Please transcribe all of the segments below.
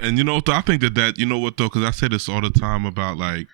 And you know, I think that you know what though, because I say this all the time about like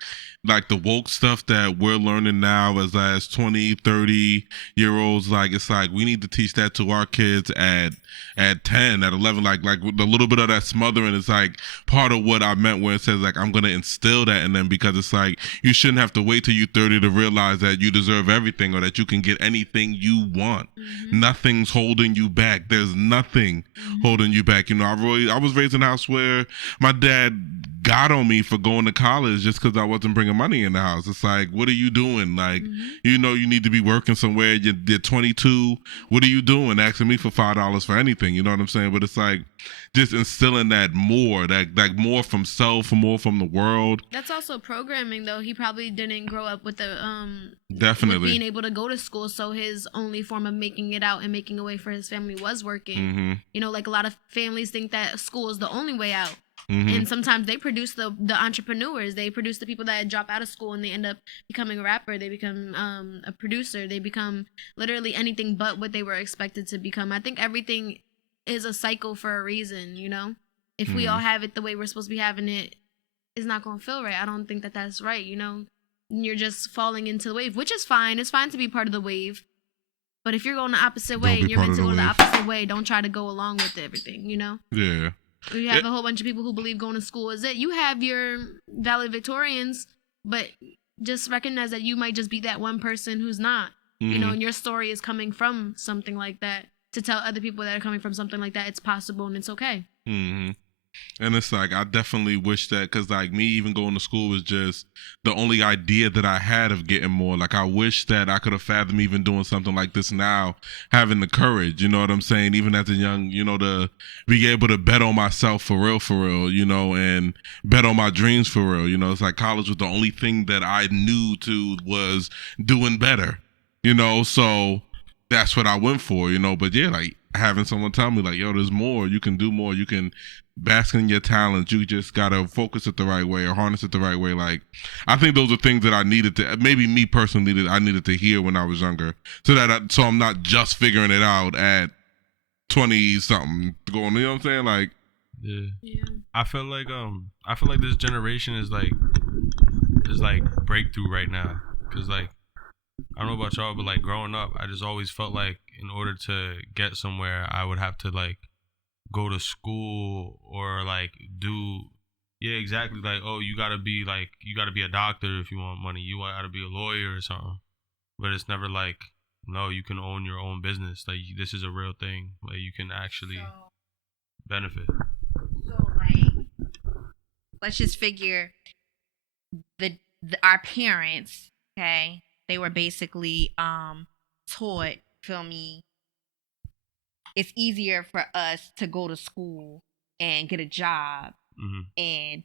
the woke stuff that we're learning now as 20, 30 year olds. Like it's like we need to teach that to our kids at 10, at 11. Like the little bit of that smothering is like part of what I meant when it says like I'm gonna instill that in them, because it's like you shouldn't have to wait till you're 30 to realize that you deserve everything or that you can get anything you want. Nothing's holding you back. There's nothing holding you back. You know, I was raised in a house where my dad got on me for going to college just because I wasn't bringing money in the house. It's like, what are you doing? Like, you know, you need to be working somewhere. You're 22. What are you doing? Asking me for $5 for anything. You know what I'm saying? But it's like just instilling that more, that like more from self, more from the world. That's also programming, though. He probably didn't grow up with the definitely with being able to go to school, so his only form of making it out and making a way for his family was working. You know, like a lot of families think that school is the only way out. And sometimes they produce the entrepreneurs. They produce the people that drop out of school and they end up becoming a rapper. They become a producer. They become literally anything but what they were expected to become. I think everything is a cycle for a reason, you know? If we all have it the way we're supposed to be having it, it's not going to feel right. I don't think that that's right, you know? You're just falling into the wave, which is fine. It's fine to be part of the wave. But if you're going the opposite way and you're meant to go the opposite way, don't try to go along with everything, you know? Yeah. You have a whole bunch of people who believe going to school is it. You have your valedictorians, but just recognize that you might just be that one person who's not. You know, and your story is coming from something like that. To tell other people that are coming from something like that, it's possible and it's okay. And it's like, I definitely wish that, because like me even going to school was just the only idea that I had of getting more. Like I wish that I could have fathomed even doing something like this now, having the courage, you know what I'm saying? Even as a young, you know, to be able to bet on myself for real, you know, and bet on my dreams for real. You know, it's like college was the only thing that I knew to was doing better, you know, so that's what I went for, you know. But yeah, like having someone tell me like, yo, there's more, you can do more, you can bask in your talents, you just gotta focus it the right way or harness it the right way. Like I think those are things that I needed to, maybe me personally, I needed to hear when I was younger, so that so I'm not just figuring it out at 20 something going, you know what I'm saying? Like yeah. I feel like this generation is like breakthrough right now, because like I don't know about y'all, but like growing up, I just always felt like in order to get somewhere, I would have to like go to school or like do, yeah, exactly. Like, oh, you gotta be a doctor if you want money. You gotta be a lawyer or something. But it's never like, no, you can own your own business. Like this is a real thing. Like you can actually benefit. So like, let's just figure our parents, okay? They were basically taught, feel me, it's easier for us to go to school and get a job and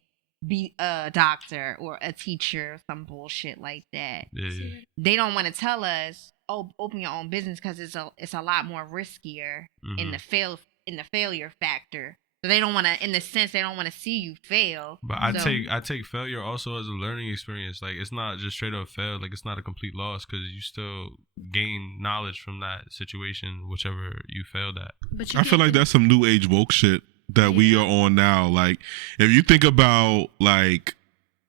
be a doctor or a teacher or some bullshit like that. Yeah. They don't want to tell us, oh, open your own business, because it's a lot more riskier in the failure factor. So they don't want to, in the sense, they don't want to see you fail. But I take failure also as a learning experience. Like it's not just straight up fail. Like it's not a complete loss, because you still gain knowledge from that situation, whichever you failed at. I feel like that's some new age woke shit that we are on now. Like if you think about like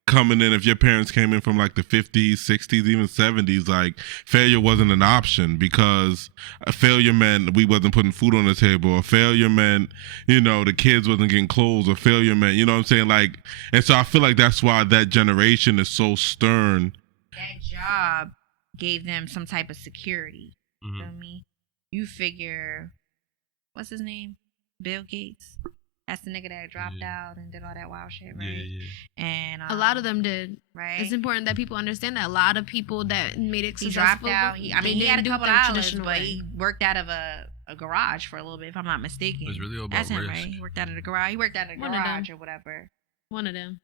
coming in, if your parents came in from like the 50s, 60s, even 70s, like failure wasn't an option, because a failure meant we wasn't putting food on the table, or failure meant, you know, the kids wasn't getting clothes, or failure meant, you know what I'm saying? Like, and so I feel like that's why that generation is so stern. That job gave them some type of security. You feel me? You figure, what's his name? Bill Gates. That's the nigga that dropped out and did all that wild shit, right? Yeah. And a lot of them did. Right. It's important that people understand that a lot of people that made it he successful. Dropped out. He had a couple dollars, but he worked out of a garage for a little bit, if I'm not mistaken. It was really about That's him, risk. right? He worked out of the garage. He worked out of a garage or whatever. One of them.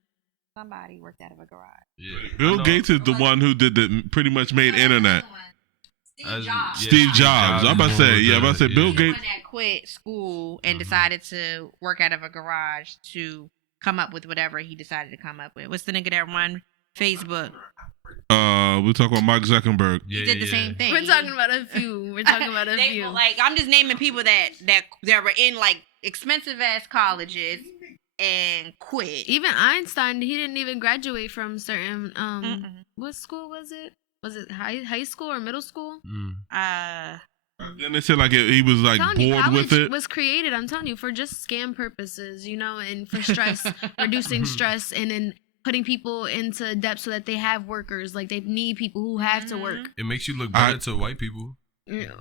Somebody worked out of a garage. Yeah. Bill Gates is the one who pretty much made internet. Steve Jobs. I'm about to say, Bill Gates. That quit school and decided to work out of a garage to come up with whatever he decided to come up with. What's the nigga that run Facebook? We're talking about Mark Zuckerberg. He did the same thing. We're talking about a few. Like, I'm just naming people that were in like expensive ass colleges and quit. Even Einstein, he didn't even graduate from certain what school was it? Was it high school or middle school? Then they said like he was like bored with it. Was created, I'm telling you, for just scam purposes, and for stress, reducing stress, and then putting people into debt so that they have workers, like they need people who have to work. It makes you look better to white people.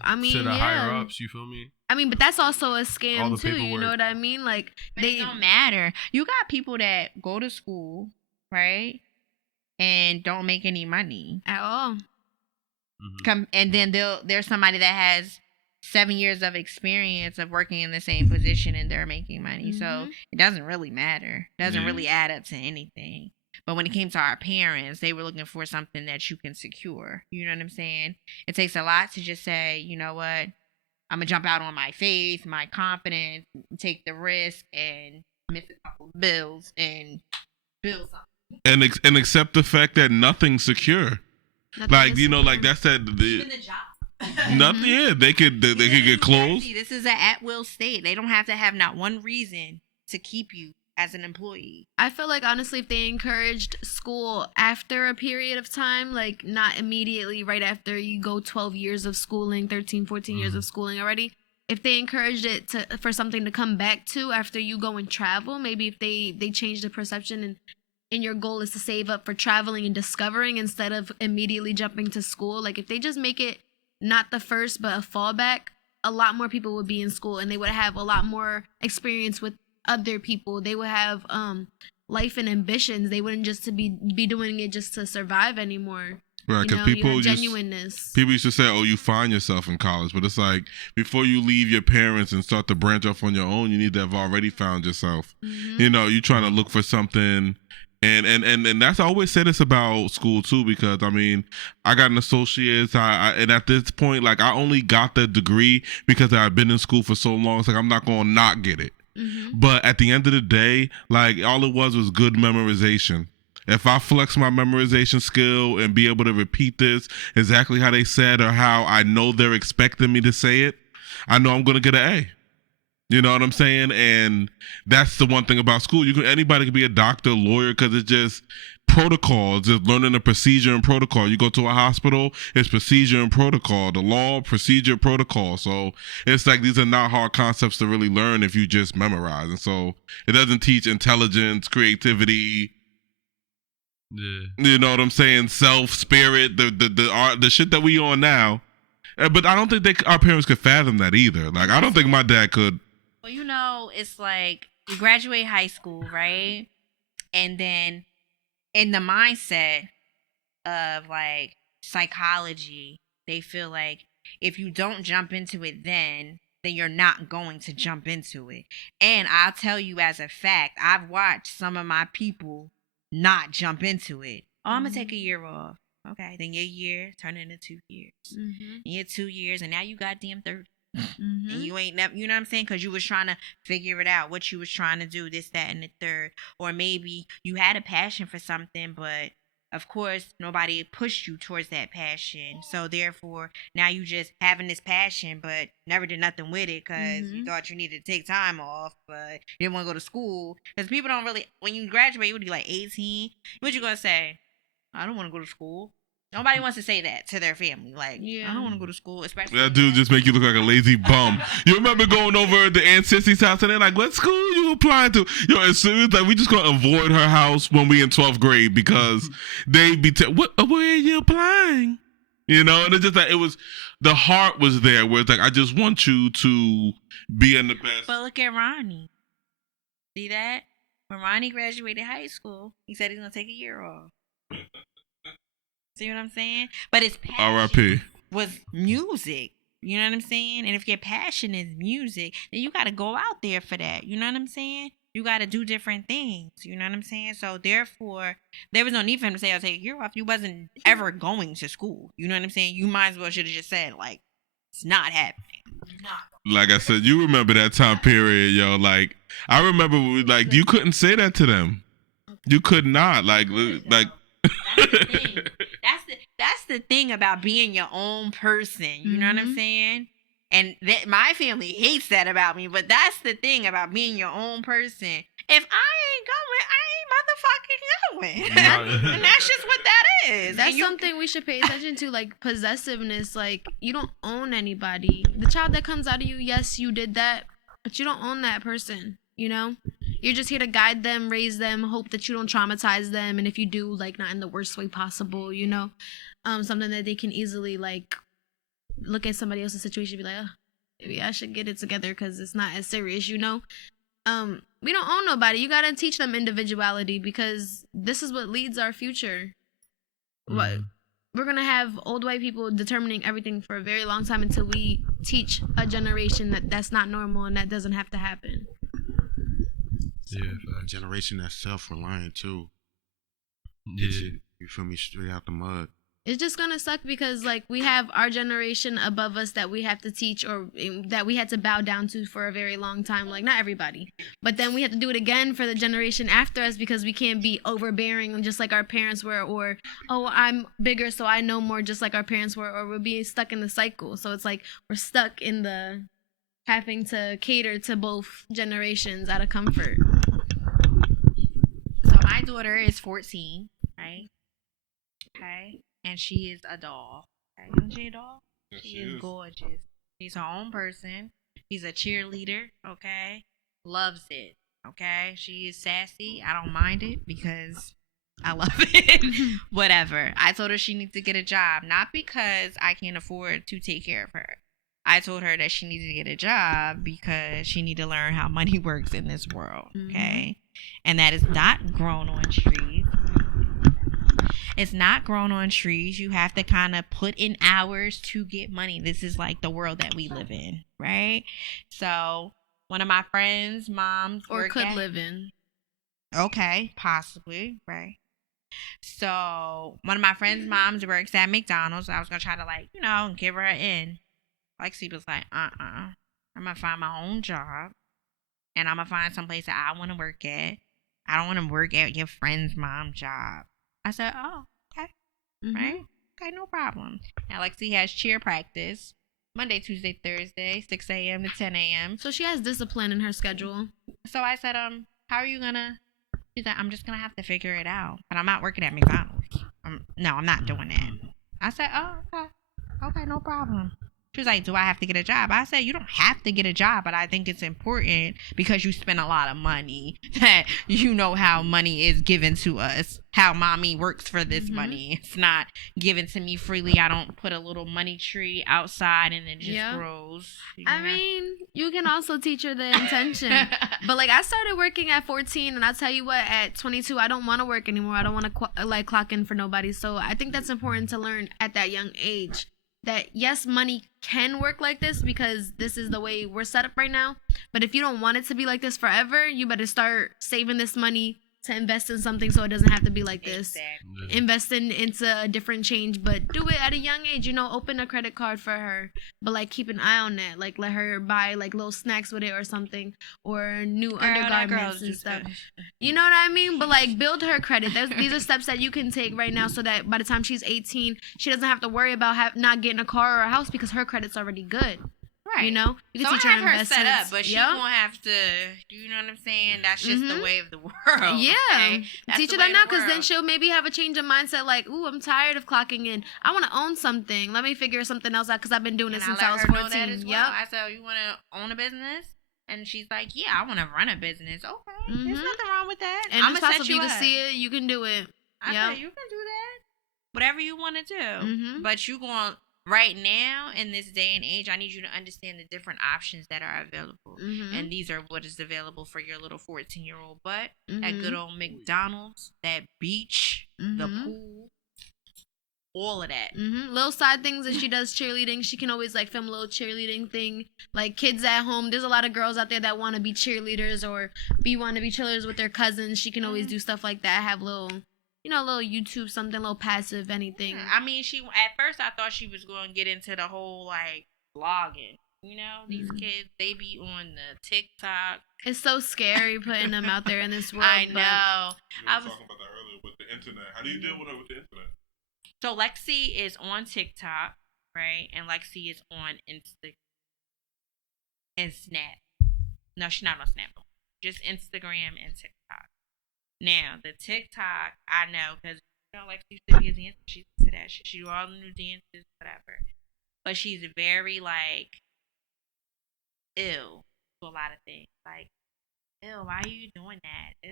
I mean, to the higher ups, you feel me? I mean, but that's also a scam too. Paperwork. You know what I mean? Like they don't matter. You got people that go to school, right, and don't make any money at all. And then there's somebody that has 7 years of experience of working in the same position and they're making money. So it doesn't really matter. It doesn't really add up to anything. But when it came to our parents, they were looking for something that you can secure. You know what I'm saying? It takes a lot to just say, you know what, I'm going to jump out on my faith, my confidence, take the risk and miss a couple of bills and build something. And accept the fact that nothing's secure. Nothing like that's that. Even the job. Nothing. Yeah, they could get closed. This is an at-will state. They don't have to have not one reason to keep you as an employee. I feel like honestly, if they encouraged school after a period of time, like not immediately right after you go 12 years of schooling, 13, 14 years of schooling already. If they encouraged it for something to come back to after you go and travel, maybe if they change the perception and your goal is to save up for traveling and discovering instead of immediately jumping to school. Like if they just make it not the first but a fallback, a lot more people would be in school and they would have a lot more experience with other people. They would have life and ambitions. They wouldn't just be doing it just to survive anymore. Right, because genuineness. People used to say, "Oh, you find yourself in college," but it's like before you leave your parents and start to branch off on your own, you need to have already found yourself. You're trying to look for something. And that's I always say this about school too, because I mean I got an associate's and at this point like I only got the degree because I've been in school for so long. It's like I'm not gonna not get it. But at the end of the day, like all it was good memorization. If I flex my memorization skill and be able to repeat this exactly how they said or how I know they're expecting me to say it, I know I'm gonna get an A. You know what I'm saying? And that's the one thing about school. Anybody can be a doctor, lawyer, because it's just protocol. It's just learning the procedure and protocol. You go to a hospital, it's procedure and protocol. The law, procedure, protocol. So it's like these are not hard concepts to really learn if you just memorize. And so it doesn't teach intelligence, creativity. Yeah. You know what I'm saying? Self, spirit, the shit that we on now. But I don't think our parents could fathom that either. Like I don't think my dad could. Well, it's like you graduate high school, right? And then in the mindset of like psychology, they feel like if you don't jump into it then you're not going to jump into it. And I'll tell you as a fact, I've watched some of my people not jump into it. Oh, I'm going to take a year off. Okay, then your year turn into 2 years. Your 2 years, and now you goddamn 30. And you ain't never, you know what I'm saying? Because you was trying to figure it out, what you was trying to do, this, that, and the third. Or maybe you had a passion for something, but of course nobody pushed you towards that passion. So therefore, now you just having this passion, but never did nothing with it because you thought you needed to take time off, but you didn't want to go to school. Because people don't really, when you graduate, you would be like 18. What you gonna say? I don't want to go to school. Nobody wants to say that to their family. Like, I don't want to go to school. Especially that dude just make you look like a lazy bum. You remember going over to Aunt Sissy's house and they're like, "What school you applying to?" As soon as like we just gonna avoid her house when we in 12th grade because they be where are you applying? And it's just like the heart was there where it's like I just want you to be in the best. But look at Ronnie. See that? When Ronnie graduated high school, he said he's gonna take a year off. See what I'm saying? But his passion R.I.P. was music. You know what I'm saying? And if your passion is music, then you got to go out there for that. You know what I'm saying? You got to do different things. You know what I'm saying? So therefore, there was no need for him to say, I'll take a year off. You wasn't ever going to school. You know what I'm saying? You might as well should have just said, like, it's not happening. Like I said, you remember that time period, yo. Like, I remember, you couldn't say that to them. You could not. Like. That's the thing about being your own person. You know what I'm saying? And my family hates that about me, but that's the thing about being your own person. If I ain't going, I ain't motherfucking going. And that's just what that is. That's something we should pay attention to, like possessiveness. Like, you don't own anybody. The child that comes out of you, yes, you did that, but you don't own that person, you know? You're just here to guide them, raise them, hope that you don't traumatize them, and if you do, like, not in the worst way possible, you know? Something that they can easily, like, look at somebody else's situation and be like, oh, maybe I should get it together because it's not as serious, you know? We don't own nobody. You gotta teach them individuality because this is what leads our future. What we're gonna have old white people determining everything for a very long time until we teach a generation that that's not normal and that doesn't have to happen. Yeah, a generation that's self-reliant too. Yeah. You feel me? Straight out the mud. It's just gonna suck because, like, we have our generation above us that we have to teach or that we had to bow down to for a very long time. Like, not everybody, but then we have to do it again for the generation after us because we can't be overbearing just like our parents were, or, oh, I'm bigger so I know more just like our parents were, or we're being stuck in the cycle. So it's like we're stuck in the having to cater to both generations out of comfort. So my daughter is 14, right? Okay. And she is a doll. Okay. Isn't she a doll? Yes, She is gorgeous. She's her own person. She's a cheerleader. Okay. Loves it. Okay. She is sassy. I don't mind it because I love it. Whatever. I told her she needs to get a job, not because I can't afford to take care of her. I told her that she needs to get a job because she need to learn how money works in this world. Okay. And that is not grown on trees. It's not grown on trees. You have to kind of put in hours to get money. This is like the world that we live in, right? So one of my friends' moms Live in. Okay, possibly, right? So one of my friends' moms works at McDonald's. I was gonna try to, like, you know, give her an in. Like, she was like, I'm gonna find my own job, and I'm gonna find someplace that I want to work at. I don't want to work at your friend's mom's job. I said, oh, okay. Right? Okay, no problem. Now, Lexi has cheer practice Monday, Tuesday, Thursday, 6 a.m. to 10 a.m. So she has discipline in her schedule. So I said, how are you gonna? She's like, I'm just gonna have to figure it out. But I'm not working at McDonald's. No, I'm not doing that. I said, oh, okay. Okay, no problem. She was like, do I have to get a job? I said, you don't have to get a job, but I think it's important because you spend a lot of money that you know how money is given to us, how mommy works for this money. It's not given to me freely. I don't put a little money tree outside and it just grows. I mean, you can also teach her the intention. But, like, I started working at 14, and I'll tell you what, at 22, I don't want to work anymore. I don't want to, clock in for nobody. So I think that's important to learn at that young age. That yes, money can work like this because this is the way we're set up right now. But if you don't want it to be like this forever, you better start saving this money to invest in something so it doesn't have to be like this. Exactly. Invest into a different change, but do it at a young age. You know, open a credit card for her, but, like, keep an eye on that. Like, let her buy, like, little snacks with it or something, or new undergarments and stuff. You know what I mean? But, like, build her credit. These are steps that you can take right now so that by the time she's 18, she doesn't have to worry about not getting a car or a house because her credit's already good. Right. You know? You can teach have her her set up, but she won't have to, you know what I'm saying? That's just the way of the world. Yeah. Okay? Teach her that now because then she'll maybe have a change of mindset like, ooh, I'm tired of clocking in. I want to own something. Let me figure something else out because I've been doing it since I was 14. I said, you want to own a business? And she's like, yeah, I want to run a business. Okay. There's nothing wrong with that. And I'm going to set you to see it. You can do it. I said, you can do that. Whatever you want to do. But you going to... Right now, in this day and age, I need you to understand the different options that are available. And these are what is available for your little 14-year-old butt. That good old McDonald's, that beach, the pool, all of that. Little side things that she does cheerleading. She can always, like, film a little cheerleading thing. Like, kids at home, there's a lot of girls out there that want to be cheerleaders or want to be cheerleaders with their cousins. She can always do stuff like that. Have little... You know, a little YouTube, something, a little passive, anything. I mean, at first I thought she was going to get into the whole, like, vlogging. You know, these kids, they be on the TikTok. It's so scary putting them out there in this world. I know. I was talking about that earlier with the internet. How do you deal with her with the internet? So Lexi is on TikTok, right? And Lexi is on Insta and Snap. No, she's not on Snap. just Instagram and TikTok. Now, the TikTok, I know, because, like, she used to be a dancer. She's into that shit. She do all the new dances, whatever. But she's very, like, ill to a lot of things. Like, ew, why are you doing that? Ew,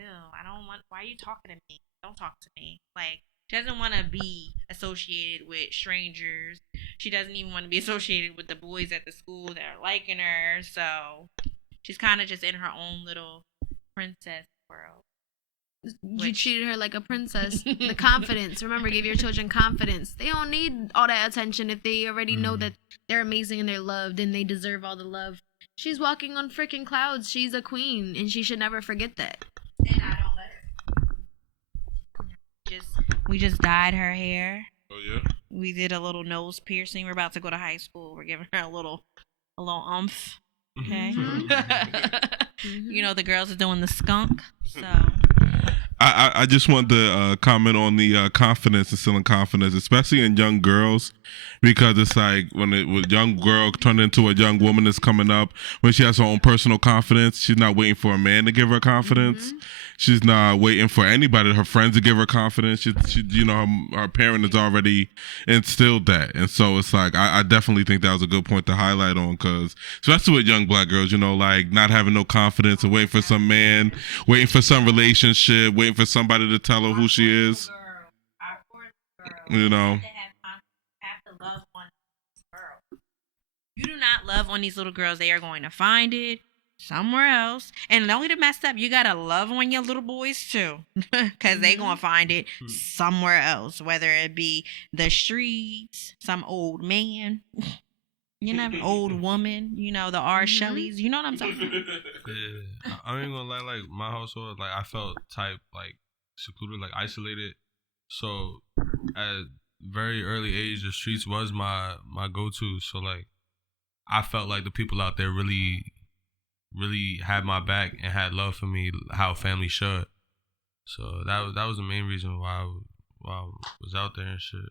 why are you talking to me? Don't talk to me. Like, she doesn't want to be associated with strangers. She doesn't even want to be associated with the boys at the school that are liking her. So, she's kind of just in her own little princess world. You treated her like a princess. The confidence. Remember, give your children confidence. They don't need all that attention if they already know that they're amazing and they're loved and they deserve all the love. She's walking on freaking clouds. She's a queen and she should never forget that. And I don't let her. We just dyed her hair. Oh yeah. We did a little nose piercing. We're about to go to high school. We're giving her a little umph. Okay. You know, the girls are doing the skunk. So I just wanted to comment on the confidence, instilling confidence, especially in young girls, because it's like when a young girl turned into a young woman that's coming up, when she has her own personal confidence, she's not waiting for a man to give her confidence. She's not waiting for anybody, her friends, to give her confidence. She you know, her parent has already instilled that, and so it's like I definitely think that was a good point to highlight on, because especially with young black girls, you know, like not having no confidence and waiting for some man, waiting for some relationship, waiting for somebody to tell her who she is. You know. Have to love on this girl. You do not love on these little girls. They are going to find it somewhere else. And not only to mess up, you gotta love on your little boys too, because they gonna find it somewhere else, whether it be the streets, some old man, you know, old woman, you know, the R. Shelleys, you know what I'm talking about? Yeah, I ain't gonna lie, like my household, like I felt type like secluded, like isolated. So at very early age, the streets was my go-to. So like I felt like the people out there really had my back and had love for me, how family should. So that was the main reason why I was out there and shit.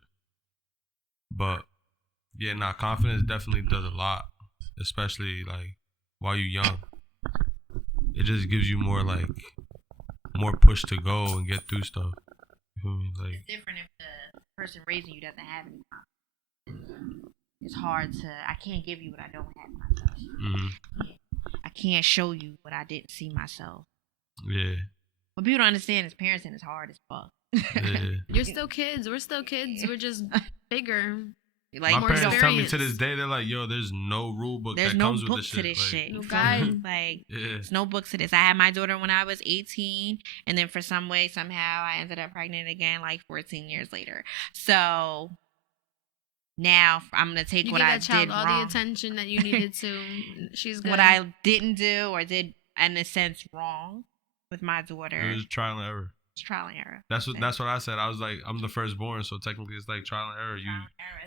But yeah, confidence definitely does a lot, especially like while you're young. It just gives you more push to go and get through stuff. You feel me? Like, it's different if the person raising you doesn't have any confidence. It's hard to. I can't give you what I don't have myself. Yeah. I can't show you what I didn't see myself. Yeah. What people don't understand is parenting is hard as fuck. Yeah. You're still kids. We're still kids. We're just bigger. Like, my more parents tell me experience. to this day, they're like, yo, there's no rule book there's that no comes book with this to this shit. No You guide. feel me? Like, there's no books to this. I had my daughter when I was 18, and then for some way, somehow, I ended up pregnant again like 14 years later. So now I'm gonna take what I did wrong. You give that child all the attention that you needed to. She's good. What I didn't do or did, in a sense, wrong with my daughter. It was trial and error. It's trial and error. That's what I said. I was like, I'm the firstborn, so technically it's like trial and error.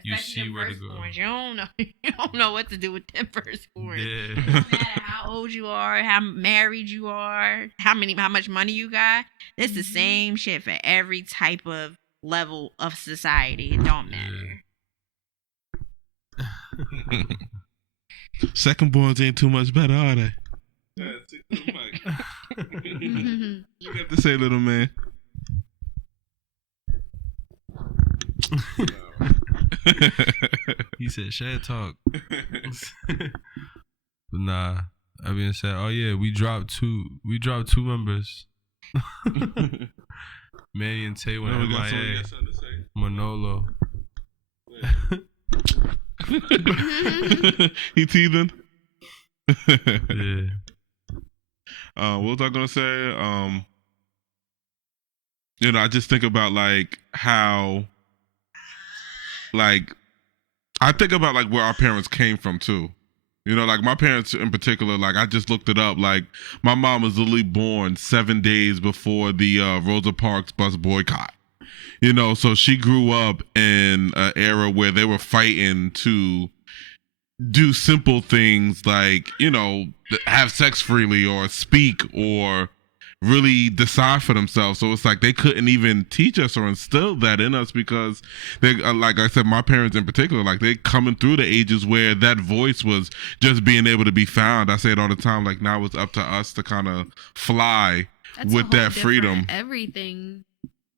You see where to go. You don't know. You don't know what to do with them firstborn. Yeah. No matter how old you are, how married you are, how much money you got. It's the same shit for every type of level of society. It don't matter. Second borns ain't too much better, are they? Yeah, take the mic. You got to say, little man. He said, "Shed talk." But nah, I being said, oh yeah, we dropped two members. Manny and Tay went MIA. Manolo. He teething. Yeah. What was I gonna say? You know, I just think about like how, like, I think about like where our parents came from too. You know, like my parents in particular, like I just looked it up. Like my mom was literally born 7 days before the Rosa Parks bus boycott. You know, so she grew up in an era where they were fighting to do simple things like, you know, have sex freely or speak or really decide for themselves. So it's like they couldn't even teach us or instill that in us because they, like I said, my parents in particular, like they coming through the ages where that voice was just being able to be found. I say it all the time. Like now it's up to us to kind of fly That's with that freedom. Everything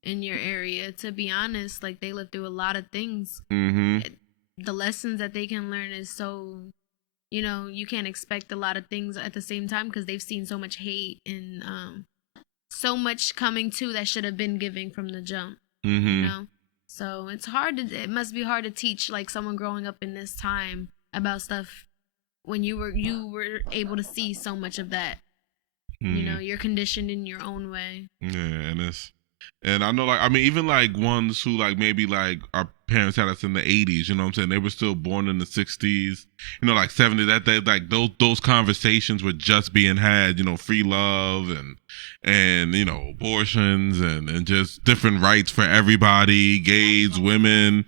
in your area, to be honest, like they live through a lot of things. The lessons that they can learn is so, you can't expect a lot of things at the same time because they've seen so much hate and so much coming to that should have been giving from the jump. So it's hard it must be hard to teach like someone growing up in this time about stuff when you were able to see so much of that. You're conditioned in your own way. Yeah, and I know, like, I mean, even like ones who like maybe like our parents had us in the 80s, you know what I'm saying? They were still born in the 60s, like 70s. That like those conversations were just being had, free love and abortions and just different rights for everybody, gays, women.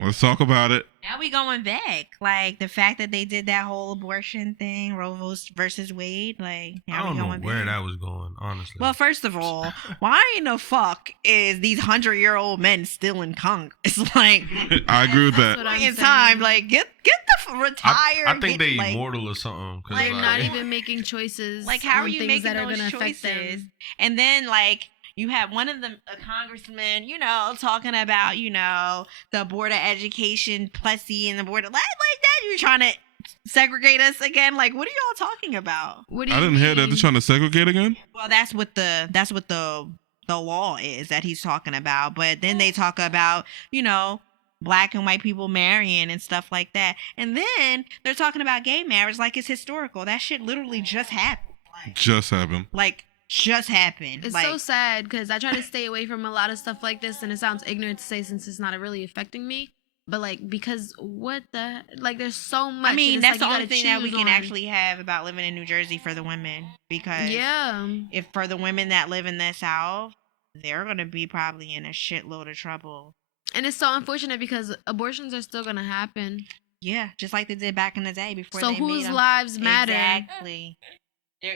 Let's talk about it. Now we going back, like the fact that they did that whole abortion thing, Roe versus Wade. Like, I don't know where that was going, honestly. Well, first of all, why in the fuck is these 100-year-old men still in Congress? Like, I agree with that. In time, like get the retired. I think they immortal or something. They're not even making choices. Like, how are you things making that are those gonna choices? Affect them? And then like. You have one of them, a congressman, talking about, the Board of Education, Plessy, and the Board of... Like that, you're trying to segregate us again? Like, what are y'all talking about? What do you I didn't mean? hear that. They're trying to segregate again? Well, that's what the law is that he's talking about. But then they talk about, black and white people marrying and stuff like that. And then they're talking about gay marriage like it's historical. That shit literally just happened. Just happened. Just happened. It's so sad because I try to stay away from a lot of stuff like this, and it sounds ignorant to say since it's not really affecting me. But because there's so much. I mean, that's the only thing that we can actually have about living in New Jersey for the women, because if for the women that live in the South, they're gonna be probably in a shitload of trouble. And it's so unfortunate because abortions are still gonna happen. Yeah, just like they did back in the day before. So whose lives matter? Exactly.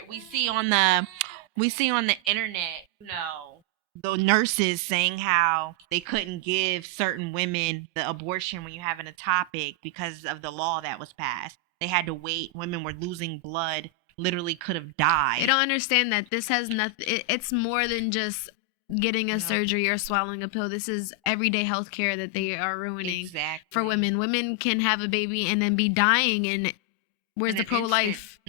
We see on the internet, the nurses saying how they couldn't give certain women the abortion when you're having a topic because of the law that was passed. They had to wait. Women were losing blood, literally could have died. They don't understand that this has nothing. It's more than just getting a surgery or swallowing a pill. This is everyday health care that they are ruining for women. Women can have a baby and then be dying, and where's the pro-life?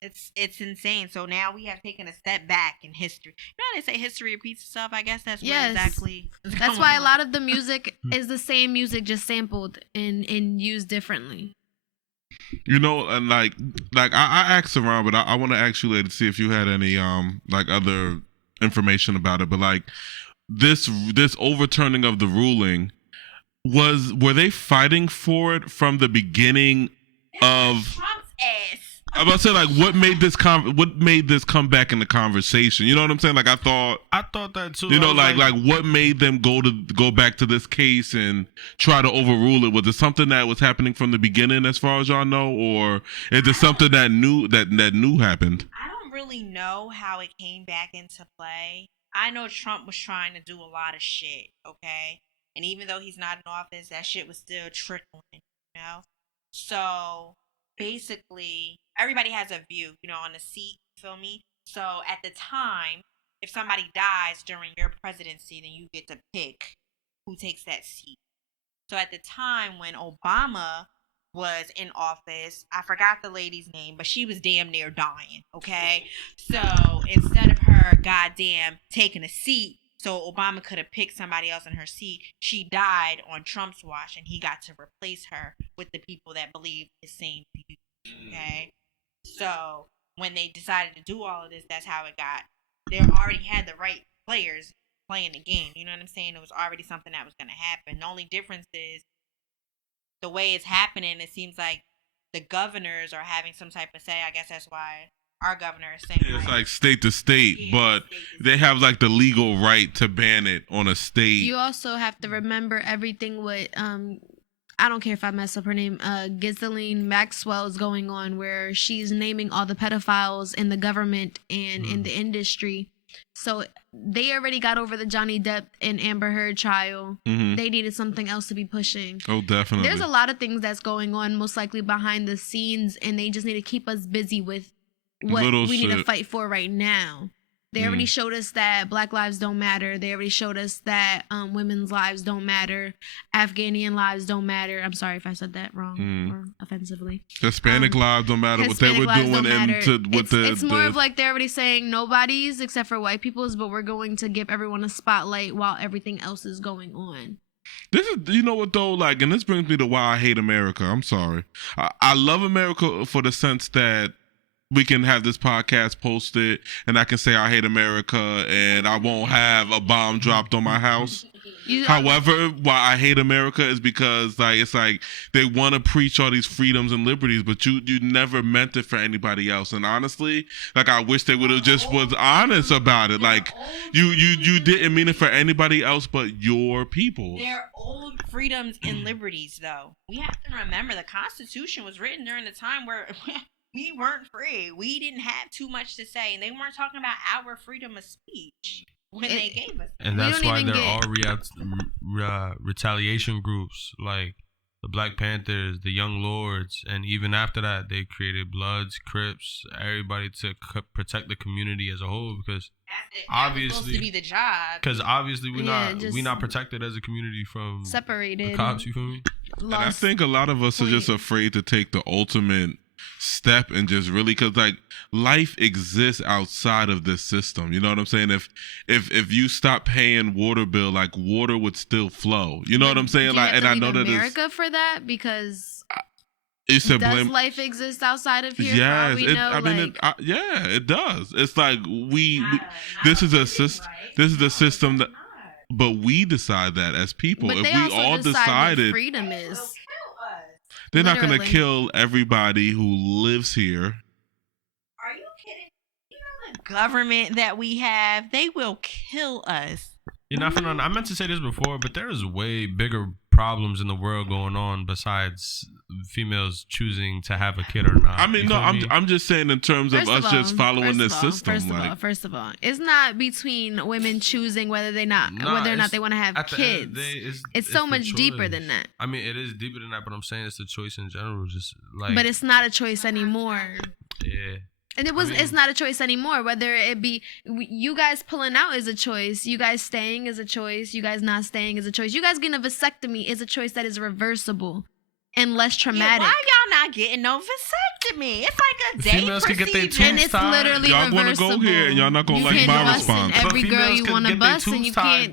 It's insane. So now we have taken a step back in history. They say history repeats itself. I guess that's what exactly. That's why a lot of the music is the same music, just sampled and used differently. And like I asked around, but I want to ask you later to see if you had any other information about it. But like this overturning of the ruling, were they fighting for it from the beginning of Trump's ass? I'm about to say, like, what made this come back in the conversation? You know what I'm saying? Like, I thought that too. Like what made them go back to this case and try to overrule it? Was it something that was happening from the beginning, as far as y'all know, or is it something that new happened? I don't really know how it came back into play. I know Trump was trying to do a lot of shit, okay? And even though he's not in office, that shit was still trickling, So basically, everybody has a view, on the seat, feel me? So at the time, if somebody dies during your presidency, then you get to pick who takes that seat. So at the time when Obama was in office, I forgot the lady's name, but she was damn near dying, okay? So instead of her goddamn taking a seat, so Obama could have picked somebody else in her seat, she died on Trump's watch, and he got to replace her with the people that believe the same views, okay? So when they decided to do all of this, that's how it got. They already had the right players playing the game. You know what I'm saying? It was already something that was going to happen. The only difference is the way it's happening. It seems like the governors are having some type of say. I guess that's why our governor is saying it's like state to state, but they have like the legal right to ban it on a state. You also have to remember everything what I don't care if I mess up her name, Ghislaine Maxwell is going on where she's naming all the pedophiles in the government and in the industry. So they already got over the Johnny Depp and Amber Heard trial. They needed something else to be pushing. Oh, definitely. There's a lot of things that's going on, most likely behind the scenes, and they just need to keep us busy with what we need to fight for right now. They already showed us that Black lives don't matter. They already showed us that women's lives don't matter. Afghanian lives don't matter. I'm sorry if I said that wrong or offensively. Hispanic lives don't matter. What they were doing It's more of like they're already saying nobody's except for white people's, but we're going to give everyone a spotlight while everything else is going on. This is, you know what though, like, and this brings me to why I hate America. I'm sorry. I love America for the sense that we can have this podcast posted and I can say I hate America and I won't have a bomb dropped on my house. However, why I hate America is because like it's like they want to preach all these freedoms and liberties, but you never meant it for anybody else. And honestly, like I wish they would have just was honest about it. Like you didn't mean it for anybody else but your people. They're old freedoms and liberties, though. We have to remember the Constitution was written during the time where we weren't free. We didn't have too much to say, and they weren't talking about our freedom of speech when they gave us. And that's why there are retaliation groups like the Black Panthers, the Young Lords, and even after that, they created Bloods, Crips, everybody to protect the community as a whole because obviously supposed to be the job. Because obviously we're not protected as a community from separated the cops. You feel me? And I think a lot of us are just afraid to take the ultimate step and just really, because like life exists outside of this system, you know what I'm saying? If you stop paying water bill, like water would still flow, you know what I'm saying? Like, and I know that America for that because does life exist outside of here? Yes, it does. It's like this is a system that, but we decide that as people. But if they we also all decided what freedom is. They're not going to kill everybody who lives here. Are you kidding? You know the government that we have, they will kill us. You're not finna, I meant to say this before, but there is way bigger problems in the world going on besides females choosing to have a kid or not. I mean, no, I'm just saying in terms of us just following this system. First of all, it's not between women choosing whether or not they want to have kids. It's so much deeper than that. I mean, it is deeper than that, but I'm saying it's a choice in general. Just like, but it's not a choice anymore. Yeah. And it's not a choice anymore. Whether it be you guys pulling out is a choice. You guys staying is a choice. You guys not staying is a choice. You guys getting a vasectomy is a choice that is reversible and less traumatic. Yeah, why y'all not getting no vasectomy? It's like a day females procedure. Can get their and it's literally y'all reversible. Y'all want to go here and y'all not going to like my response. Every girl you want to bust and you can't.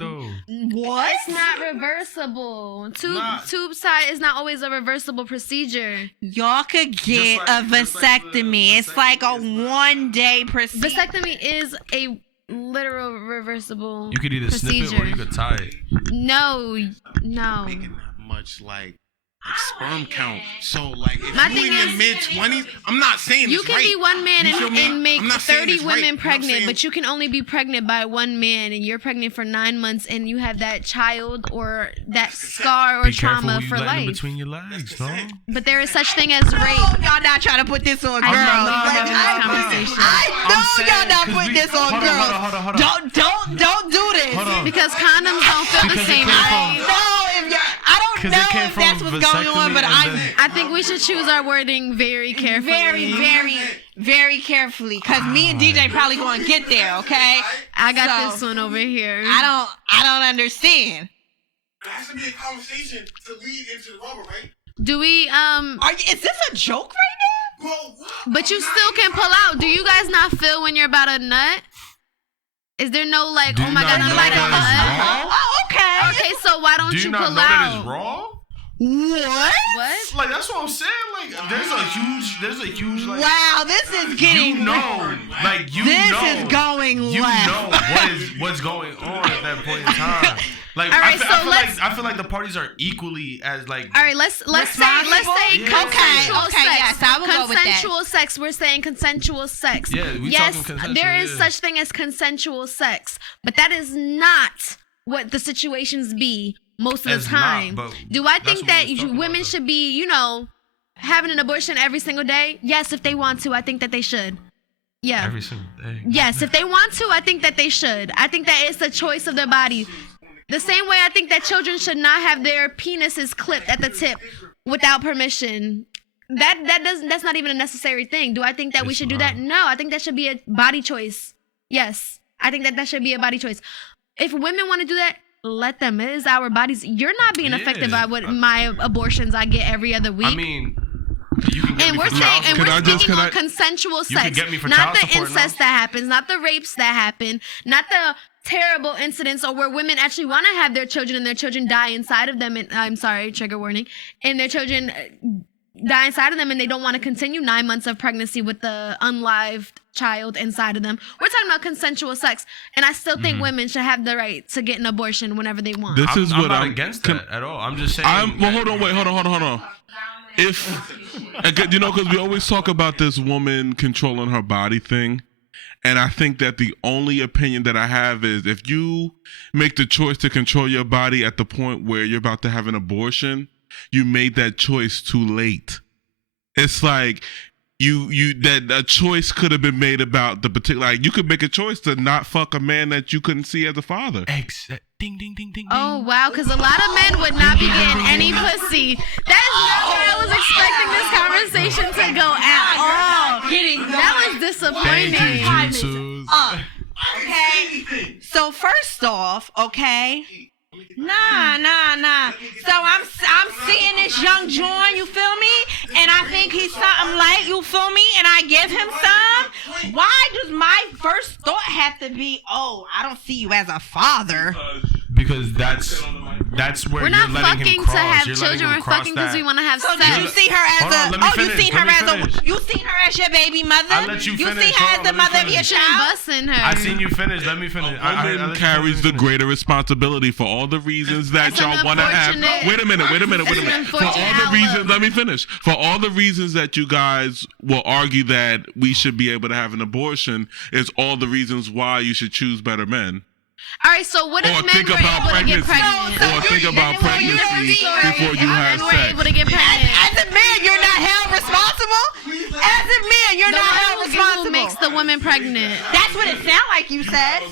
What? It's not reversible. Tube tie is not always a reversible procedure. Y'all could get a vasectomy. It's like a 1-day procedure. Vasectomy is a literal reversible. You could either procedure. snip it or you could tie it. No. Making that much like sperm count. So like if you in your mid-20s, I'm not saying you it's can right. be one man and make 30 women right. pregnant, but you can only be pregnant by one man, and you're pregnant for 9 months, and you have that child or that scar or trauma for life. Between your legs, no? But there is such thing as rape. Y'all not trying to put this on girls. I know y'all not putting this on girls. Don't do this. Because condoms don't feel the same way. I don't know if that's what's going on, but I think we should choose our wording very carefully. Very, very, very carefully, because me and DJ probably going to get there, okay? I got this one over here. I don't understand. There has to be a conversation to lead into the rubber, right? Do we, is this a joke right now? Bro, but you still can pull out. Do you guys not feel when you're about a nut? Is there no like, oh my god, I'm like a nut? Oh, okay. Okay, so why don't you pull out? Do you not know that it's raw? What? Like that's what I'm saying. Like there's a huge like. Wow, this is getting. This is going left. You know what's going on at that point in time. Like all right, I feel like the parties are equally as like. All right, let's say consensual sex. Yes, I will go with that. Consensual sex. We're saying consensual sex. Yeah, yes, there is such thing as consensual sex, but that is not what the situations be most of the It's time. not, but Do I that's think what that we was talking women about, should be, having an abortion every single day? Yes, if they want to, I think that they should. Yeah. every single day. Yes, if they want to, I think that they should. I think that it's a choice of their body. The same way I think that children should not have their penises clipped at the tip without permission. That's not even a necessary thing. Do I think that we It's should do that? No, I think that should be a body choice. Yes, I think that should be a body choice. If women want to do that, let them. It is our bodies. You're not being affected by what my abortions I get every other week. I mean, you can get And me we're for saying, child and support. we're speaking on consensual You can sex, get me for not child the support incest now. that happens, not the rapes that happen, not the terrible incidents or where women actually want to have their children and their children die inside of them. And I'm sorry, trigger warning. And their children die inside of them and they don't want to continue 9 months of pregnancy with the unlived child inside of them. We're talking about consensual sex, and I still think women should have the right to get an abortion whenever they want. I'm not against that at all. I'm just saying. Hold on. Because we always talk about this woman controlling her body thing. And I think that the only opinion that I have is if you make the choice to control your body at the point where you're about to have an abortion, you made that choice too late. It's like that a choice could have been made about the particular. Like you could make a choice to not fuck a man that you couldn't see as a father. Ding ding ding ding. Oh wow, because a lot of men would not be getting any pussy. That is not where I was expecting this conversation to go at all. That was disappointing. Jutsu. Okay. So first off, okay. Nah. So I'm seeing this young John, you feel me? And I think he's something light, you feel me? And I give him some. Why does my first thought have to be, oh, I don't see you as a father? Because that's where we're you're not letting fucking him to cross. have You're children. We're fucking because we want to have so sex. So you see her as you seen her as your baby mother? I let you finish. You see her as the mother of your child? Busting her. I seen you finish. Let me finish. Woman carries the greater responsibility for all the reasons that y'all want to have. Wait a minute. For all the reasons, let me finish. For all the reasons that you guys will argue that we should be able to have an abortion, is all the reasons why you should choose better men. All right, so what if men were able to get pregnant? Or think about pregnancy before you have sex. Men were sex. able to get pregnant. As a man, you're not held responsible? As a man, you're not held responsible. Who makes the woman pregnant? That's what it sounds like you said.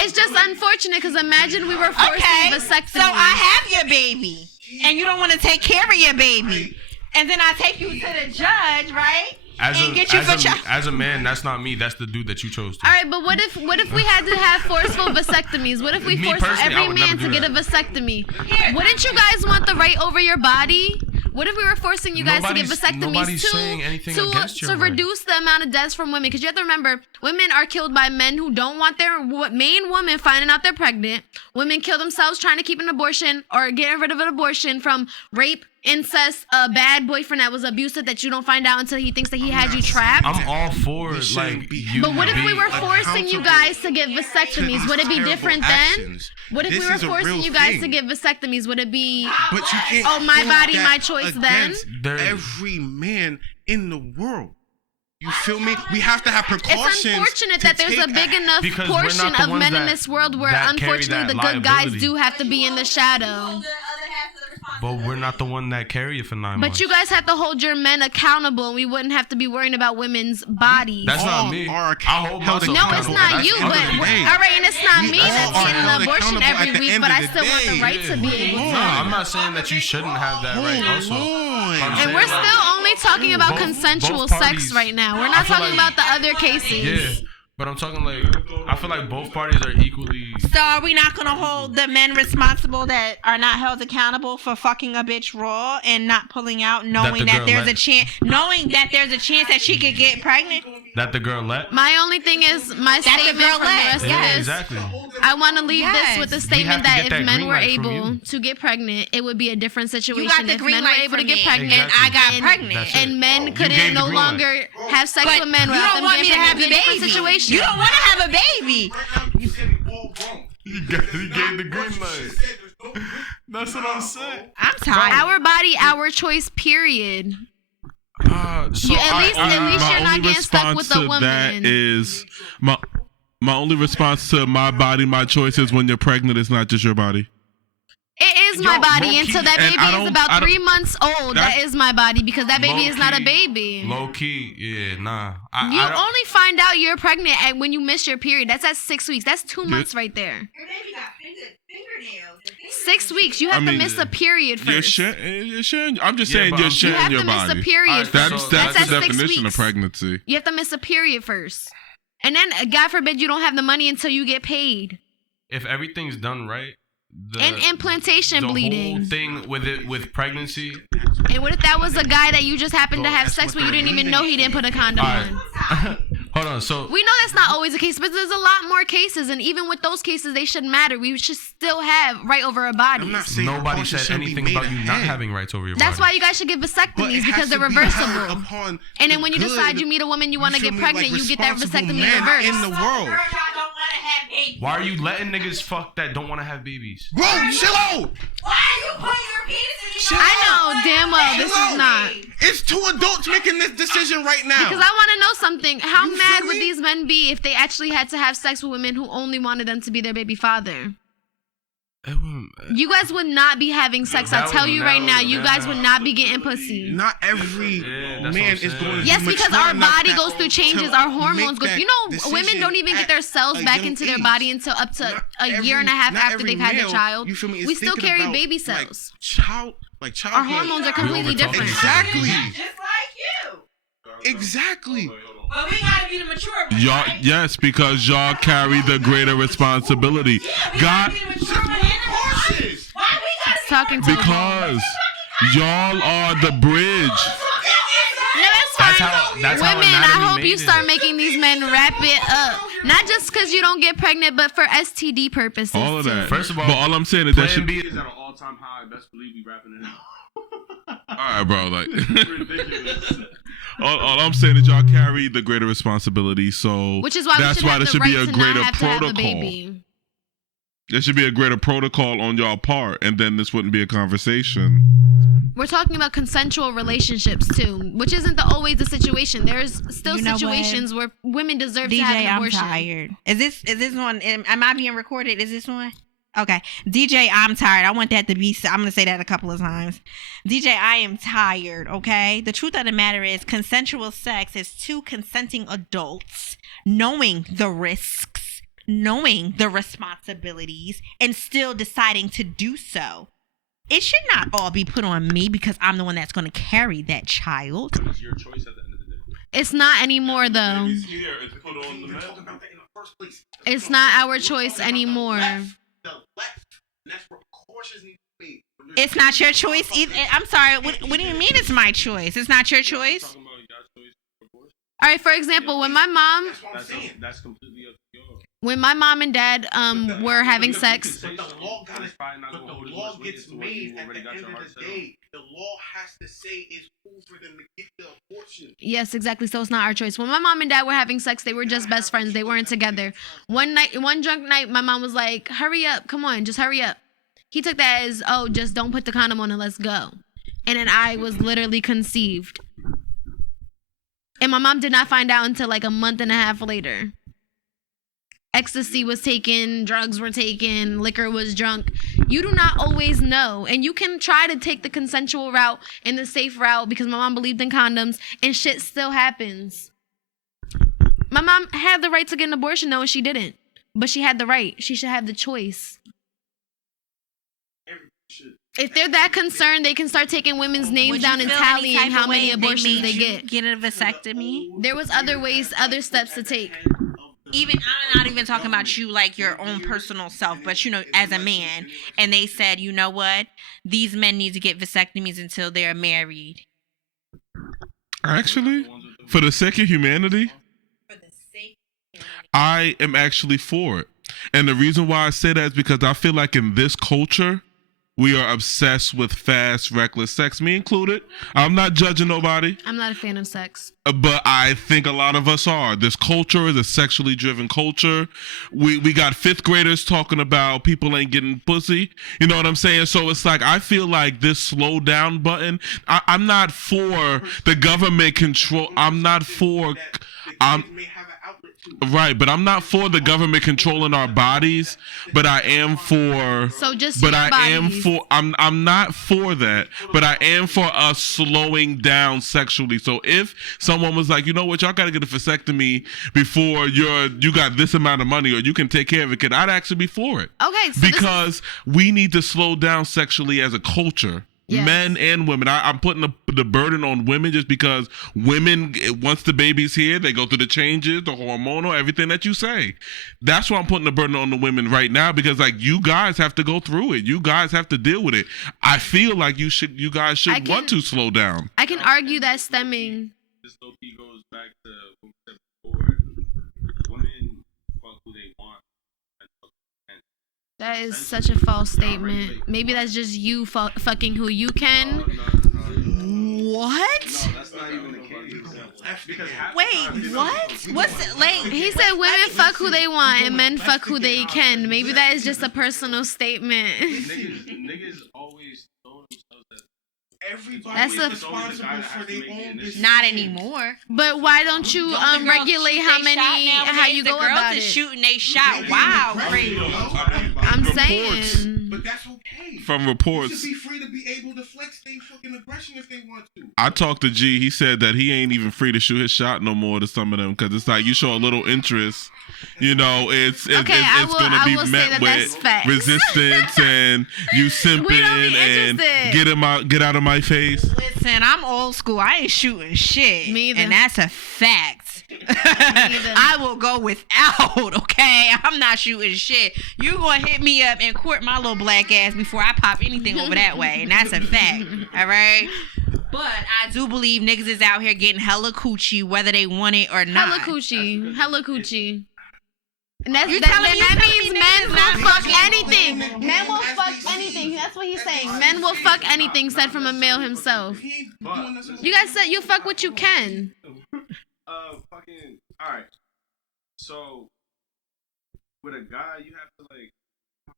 It's just unfortunate because imagine we were forcing vasectomy. So I have your baby, and you don't want to take care of your baby. And then I take you to the judge, right? As a man, that's not me. That's the dude that you chose to. All right, but what if we had to have forceful vasectomies? What if we forced every man to get a vasectomy? Wouldn't you guys want the right over your body? What if we were forcing you guys to get vasectomies to reduce the amount of deaths from women? Because you have to remember, women are killed by men who don't want their main woman finding out they're pregnant. Women kill themselves trying to keep an abortion or getting rid of an abortion from rape, incest, a bad boyfriend that was abusive that you don't find out until he thinks that he had you trapped. I'm all for like you. But what if we were forcing you guys to get vasectomies? Would it be different then? What if we were forcing you guys to get vasectomies? Would it be but you can't oh my body, my choice then? Every man in the world. You feel me? We have to have precautions. It's unfortunate that there's a big enough portion of men in this world where unfortunately the good guys do have to be in the shadow. But we're not the one that carry it for 9 months. But you guys have to hold your men accountable, and we wouldn't have to be worrying about women's bodies. That's not me. No, it's not you. But all right, and it's not me that's getting an abortion every week. But I still want the right to be able to. No, I'm not saying that you shouldn't have that right. Also, and we're still only talking about consensual sex right now. We're not talking about the other cases. Yeah. But I'm talking like, I feel like both parties are equally. So are we not going to hold the men responsible that are not held accountable for fucking a bitch raw and not pulling out, knowing that there's a chance that she could get pregnant? That the girl let? My only thing is, my statement from the rest of this, exactly. I want to leave this with the statement that if men were able to get pregnant, it would be a different situation. You got the green light for me, and I got pregnant. And men couldn't no longer have sex with men without them getting pregnant. It would be a different situation. You don't want to have a baby. He gave the green light. That's what I'm saying. I'm tired. Our body, our choice, period. At least you're not getting stuck with a woman. That is my only response to my body, my choice is when you're pregnant, it's not just your body. It is my body low-key, until that and baby is about 3 months old. That is my body because that baby is not a baby. Low key, yeah, nah. You only find out you're pregnant when you miss your period. That's at 6 weeks. That's 2 months right there. Your baby got fingernails. 6 weeks. You have to miss a period first. You're sharing. I'm just saying you're sharing your body. You have to miss a period first. That's the definition of pregnancy. You have to miss a period first. And then, God forbid, you don't have the money until you get paid. If everything's done right. And implantation bleeding. The whole thing with pregnancy. And what if that was a guy that you just happened to have sex with? You didn't even know he didn't put a condom on. Hold on. So we know that's not always the case, but there's a lot more cases, and even with those cases, they shouldn't matter. We should still have right over our bodies. Nobody said anything about you not having rights over your body. That's why you guys should get vasectomies because they're reversible. And then when you decide you meet a woman you want to get pregnant, you get that vasectomy reversed. In the world. Why are you letting niggas fuck that don't want to have babies? Bro, chill out. Why are you putting your penis in your I know damn well this is not. It's 2 adults making this decision right now. Because I want to know something. How mad would these men be if they actually had to have sex with women who only wanted them to be their baby father? You guys would not be having sex. I tell you right now, you guys would not be getting pussy. Not every man is going to Yes, because our body goes through changes, our hormones go. You know, women don't even get their cells back into their body until up to a year and a half after they've had their child. We still carry baby cells. Our hormones are completely different. Exactly. Just like you. Exactly. But we gotta be the mature ones. Y'all, yes, because y'all carry the greater responsibility. God, talking to because y'all are the bridge. No, that's fine. That's how women, I hope you made start it. making these men wrap it up. Not just because you don't get pregnant, but for STD purposes. All of that. First of all, but all I'm saying is that should be is at an all-time high. Best believe we wrapping it up. all right, bro. Like, Ridiculous. all I'm saying is y'all carry the greater responsibility. So which is why that's we should why there have should the be right a to greater not have to have a protocol. baby. There should be a greater protocol on y'all part, and then this wouldn't be a conversation. We're talking about consensual relationships too, which isn't always the situation. There's still situations where women deserve to have an abortion. I'm tired. Is this one? Am I being recorded? Is this one? Okay. DJ, I'm tired. I want that to be. I'm gonna say that a couple of times. DJ, I am tired. Okay. The truth of the matter is, consensual sex is 2 consenting adults knowing the risks, knowing the responsibilities, and still deciding to do so. It should not all be put on me because I'm the one that's going to carry that child. It's your choice at the end of the day. It's not anymore, though. It's not our choice anymore. It's not your choice either. I'm sorry. What do you mean it's my choice? It's not your choice? All right, for example, when my mom... That's completely up to you. When my mom and dad were having sex, But the law gets made at the end of the day. The law has to say it's cool for them to get the abortion. yes, exactly. So it's not our choice. When my mom and dad were having sex, they were just best friends. They weren't together. One drunk night, my mom was like, "Hurry up, come on, just hurry up." He took that as, "Oh, just don't put the condom on and let's go." And then I was literally conceived. And my mom did not find out until like a month and a half later. Ecstasy was taken, drugs were taken, liquor was drunk. You do not always know. And you can try to take the consensual route and the safe route because my mom believed in condoms and shit still happens. My mom had the right to get an abortion though, and she didn't. But she had the right. She should have the choice. If they're that concerned, they can start taking women's names down and tallying how many abortions they get. Get a vasectomy? There was other ways, other steps to take. Even I'm not even talking about you like your own personal self, but as a man, and they said, you know what, these men need to get vasectomies until they're married. Actually, for the sake of humanity, I am actually for it. And the reason why I say that is because I feel like in this culture, we are obsessed with fast, reckless sex, me included. I'm not judging nobody. I'm not a fan of sex. But I think a lot of us are. This culture is a sexually driven culture. We got 5th graders talking about people ain't getting pussy. You know what I'm saying? So it's like, I feel like this slow down button, I'm not for the government control. I'm not for... Right, but I'm not for the government controlling our bodies, but I am for I'm not for that, but I am for us slowing down sexually. So if someone was like, you know what, y'all gotta get a vasectomy before you got this amount of money or you can take care of it, I'd actually be for it. Okay, so because we need to slow down sexually as a culture. Yes. Men and women. I'm putting the burden on women just because women, once the baby's here, they go through the changes, the hormonal, everything that you say. That's why I'm putting the burden on the women right now because, like, you guys have to go through it. You guys have to deal with it. I feel like you guys should want to slow down. I can argue that stemming. This low key goes back to what we said before. Women fuck who they want. That is such a false statement. Maybe that's just you fucking who you can. What? No, that's not even the case. Wait, what? What's it like? He said women fuck who they want and men fuck who they can. Maybe that is just a personal statement. Niggas always told themselves that everybody is responsible for their own business. Not anymore. But why don't you regulate how you go about it? Shooting they shot. Wow, great. I'm saying. But that's okay. From reports. You should be free to be able to flex their fucking aggression if they want to. I talked to G. He said that he ain't even free to shoot his shot no more to some of them because it's like you show a little interest. You know, it's going to be met with resistance and you simping and get out of my face. Listen, I'm old school. I ain't shooting shit. Me either. And that's a fact. I will go without, okay? I'm not shooting shit. You gonna hit me up and court my little black ass before I pop anything over that way. And that's a fact. All right? But I do believe niggas is out here getting hella coochie whether they want it or not. Hella coochie. And that means men will fuck anything. Men will fuck anything. That's what he's saying. Men will fuck anything said from a male himself. You guys said you fuck what you can. Fucking alright. So with a guy you have to like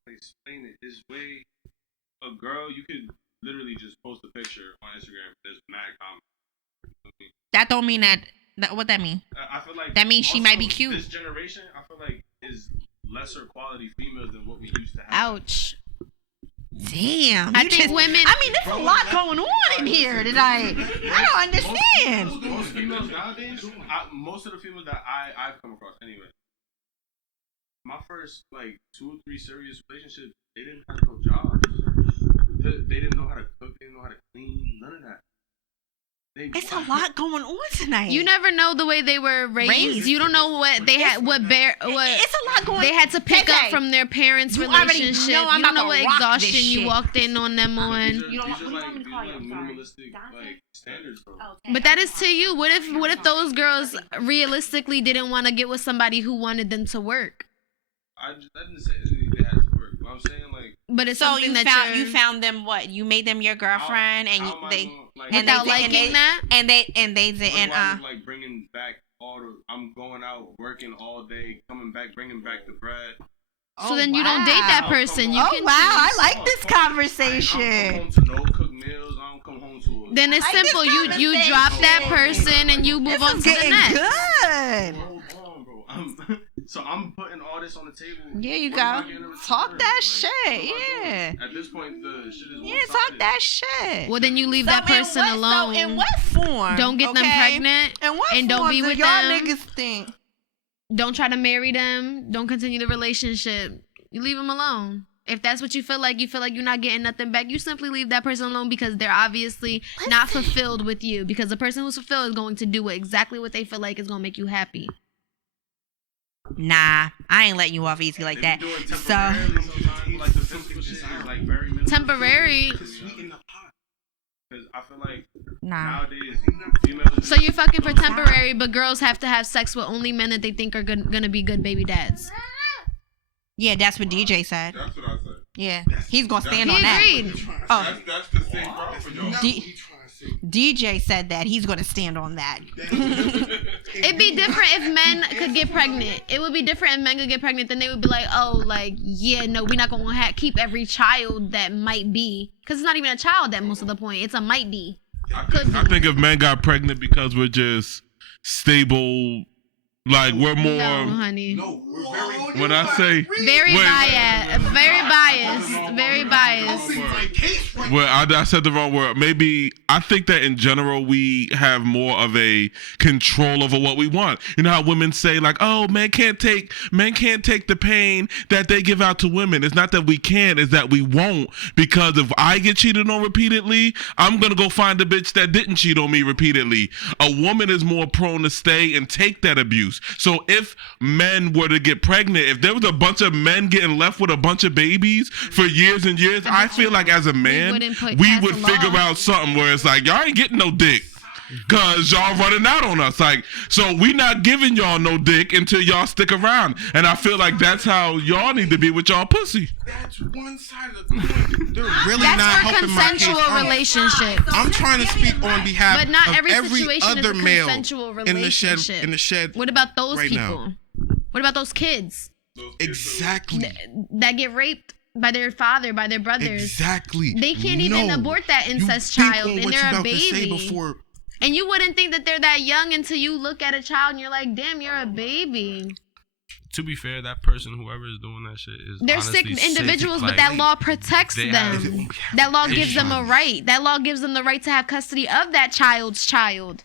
explain it this way. A girl you could literally just post a picture on Instagram. There's mad comments. That don't mean that what that mean? I feel like that means she might be cute. This generation, I feel like, is lesser quality females than what we used to have. Ouch. Damn. I think women. I mean, there's a lot going on in here that I don't understand. Most females nowadays, most of the females that I've come across anyway. My first like 2 or 3 serious relationships, they didn't have no jobs. They didn't know how to cook. They didn't know how to clean. None of that. It's a lot going on tonight. You never know the way they were raised. You don't know what they had. It's a lot going. They had to pick up from their parents' relationship. You don't know what exhaustion you walked in on them on. These are minimalistic standards, bro. But that is to you. What if those girls realistically didn't want to get with somebody who wanted them to work? I didn't say they had to work. But I'm saying like. But it's so something you found them what? You made them your girlfriend without liking that, and they didn't. Like bringing back I'm going out working all day, coming back, bringing back the bread. So then you don't date that person. You can I like this conversation. I don't come home to no cooked meals. I don't come home to. Then it's simple. You drop that person and you move on to the next. Good. Hold on, bro. So I'm putting all this on the table. Yeah, you go. Talk that shit. Yeah. At this point, the shit is one-sided. Talk that shit. Well, then you leave that person alone. So in what form? Don't get them pregnant. In what and form don't be with y'all them. Niggas think? Don't try to marry them. Don't continue the relationship. You leave them alone. If that's what you feel like you're not getting nothing back, you simply leave that person alone because they're obviously not fulfilled with you. Because the person who's fulfilled is going to do exactly what they feel like is going to make you happy. Nah, I ain't letting you off easy like that. Temporary. Because I feel like nowadays So you're fucking for temporary, but girls have to have sex with only men that they think are gonna be good baby dads. Yeah, that's what DJ said. That's what I said. Yeah, he's gonna stand on that. He agreed. Oh, that's the same problem for y'all. DJ said that he's gonna stand on that. It'd be different if men could get pregnant. It would be different if men could get pregnant. Then they would be like, oh, like, yeah, no, we're not gonna keep every child that might be, because it's not even a child at most of the point. It's a might be. I think if men got pregnant because we're just stable Like we're more. No, honey. No, we're very. When I say Very Wait. biased. Very biased. Very biased. Well, I said the wrong word. Maybe I think that in general we have more of a control over what we want. You know how women say like, "Oh, men can't take the pain that they give out to women." It's not that we can't, it's that we won't. Because if I get cheated on repeatedly, I'm gonna go find a bitch that didn't cheat on me repeatedly. A woman is more prone to stay and take that abuse. So if men were to get pregnant, if there was a bunch of men getting left with a bunch of babies for years and years, I feel like as a man, we would figure out something where it's like, y'all ain't getting no dick. Cause y'all running out on us. Like, so we not giving y'all no dick until y'all stick around. And I feel like that's how y'all need to be with y'all pussy. That's one side of the coin. They're really That's not for helping my case consensual out. relationships. I'm trying to speak on behalf But not of every every situation is other a male consensual in relationship. the shed. What about those right people? now. What about those kids Exactly. that get raped by their father, by their brothers? Exactly. They can't even abort that incest You think child, on and what they're you a about to say baby. before. And you wouldn't think that they're that young until you look at a child and you're like, damn, you're a baby. To be fair, that person, whoever is doing that shit, is They're honestly sick individuals, sick. but that law protects they them. have- That law gives them a right. That law gives them the right to have custody of that child's child.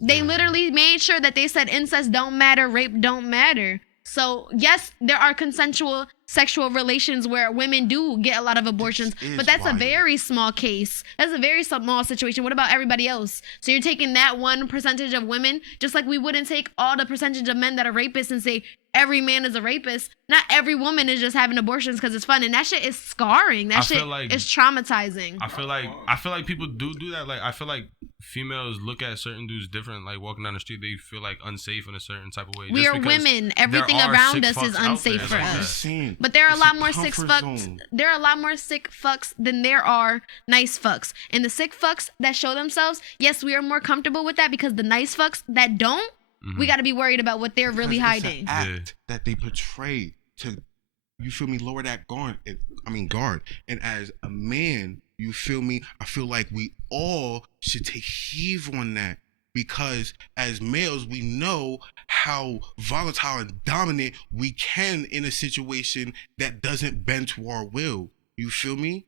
They literally made sure that they said incest don't matter, rape don't matter. So, yes, there are consensual sexual relations where women do get a lot of abortions, but that's a very small case. That's a very small situation. What about everybody else? So you're taking that 1% of women, just like we wouldn't take all the percentage of men that are rapists and say every man is a rapist. Not every woman is just having abortions because it's fun, and that shit is scarring. That shit is traumatizing. I feel like people do that. Like, I feel like females look at certain dudes different. Like, walking down the street, they feel like unsafe in a certain type of way. We are women. Everything around us is unsafe for us. But there are a lot more sick fucks. There are a lot more sick fucks than there are nice fucks. And the sick fucks that show themselves, yes, we are more comfortable with that because the nice fucks that don't, we got to be worried about what they're really hiding. It's an act that they portray to, you feel me, lower that guard. And as a man, you feel me, I feel like we all should take heed on that. Because as males, we know how volatile and dominant we can in a situation that doesn't bend to our will. You feel me?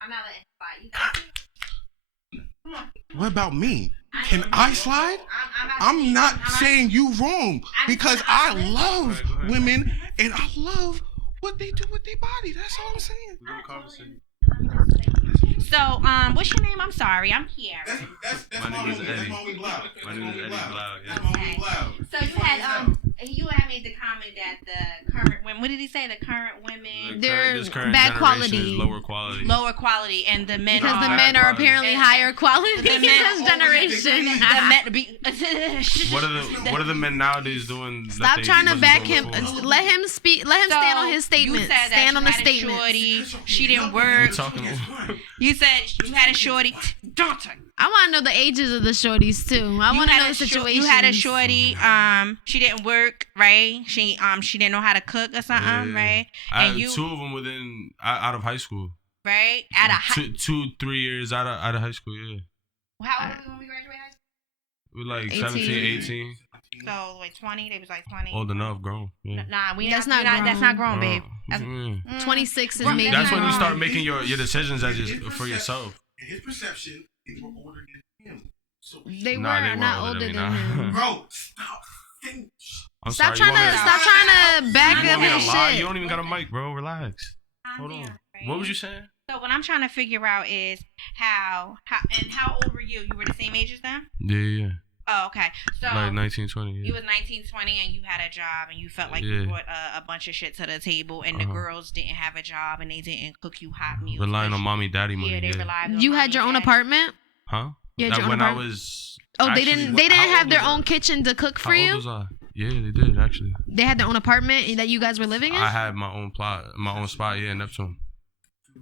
I'm not letting you slide. Come on. What about me? Can I slide? I'm not saying you wrong because I love women and I love what they do with their body. That's all I'm saying. So, what's your name? I'm sorry, I'm Kiara. That's My name is Eddie. My name is Eddie Blou. So you had made the comment that the current women. What did he say? The current women. They're this current bad generation quality. is lower quality. Lower quality, and the men Because the are men are apparently higher quality The in men- this generation. the men be. What are the men nowadays doing? Stop trying to back him. Let him speak. Let him So, stand on his statement. You said that Stand you on the had a statement. shorty, she didn't work. You said you had a shorty. I want to know the ages of the shorties too. I want to know the situation. You had a shorty. She didn't work, right? She didn't know how to cook or something, right? I And had two of them within out of high school. Right? Out of 2-3 years out of high school. Yeah. How old were we when we graduated high school? We like 18. 17, 18. So like 20. They was like 20. Old enough, grown. Yeah. Nah, That's not grown. That's not grown, babe. That's, 26 is Well, maybe. That's when you grown. start making your decisions for yourself. In his perception, they were older than him. So They were Nah, they weren't not older older than than me, nah. him. bro, stop. I'm Stop sorry, trying to back you up want me his to lie? shit. You don't even got a mic, bro. Relax. Hold on. What was you saying? So what I'm trying to figure out is how old were you? You were the same age as them? Yeah. Oh, okay. So Like 19, 20. you Yeah. was 19, 20, and you had a job, and you felt like you brought a bunch of shit to the table, and the girls didn't have a job, and they didn't cook you hot meals. Relying on mommy, daddy money. Yeah, they relied on You mommy had your and own daddy. apartment? Huh? You had your own when I apartment? was. Oh, actually, they didn't how have old their was own I? kitchen to cook for How you? old was I? Yeah, they did actually. They had their own apartment that you guys were living in? I had my own plot, my own spot. Yeah, in Neptune.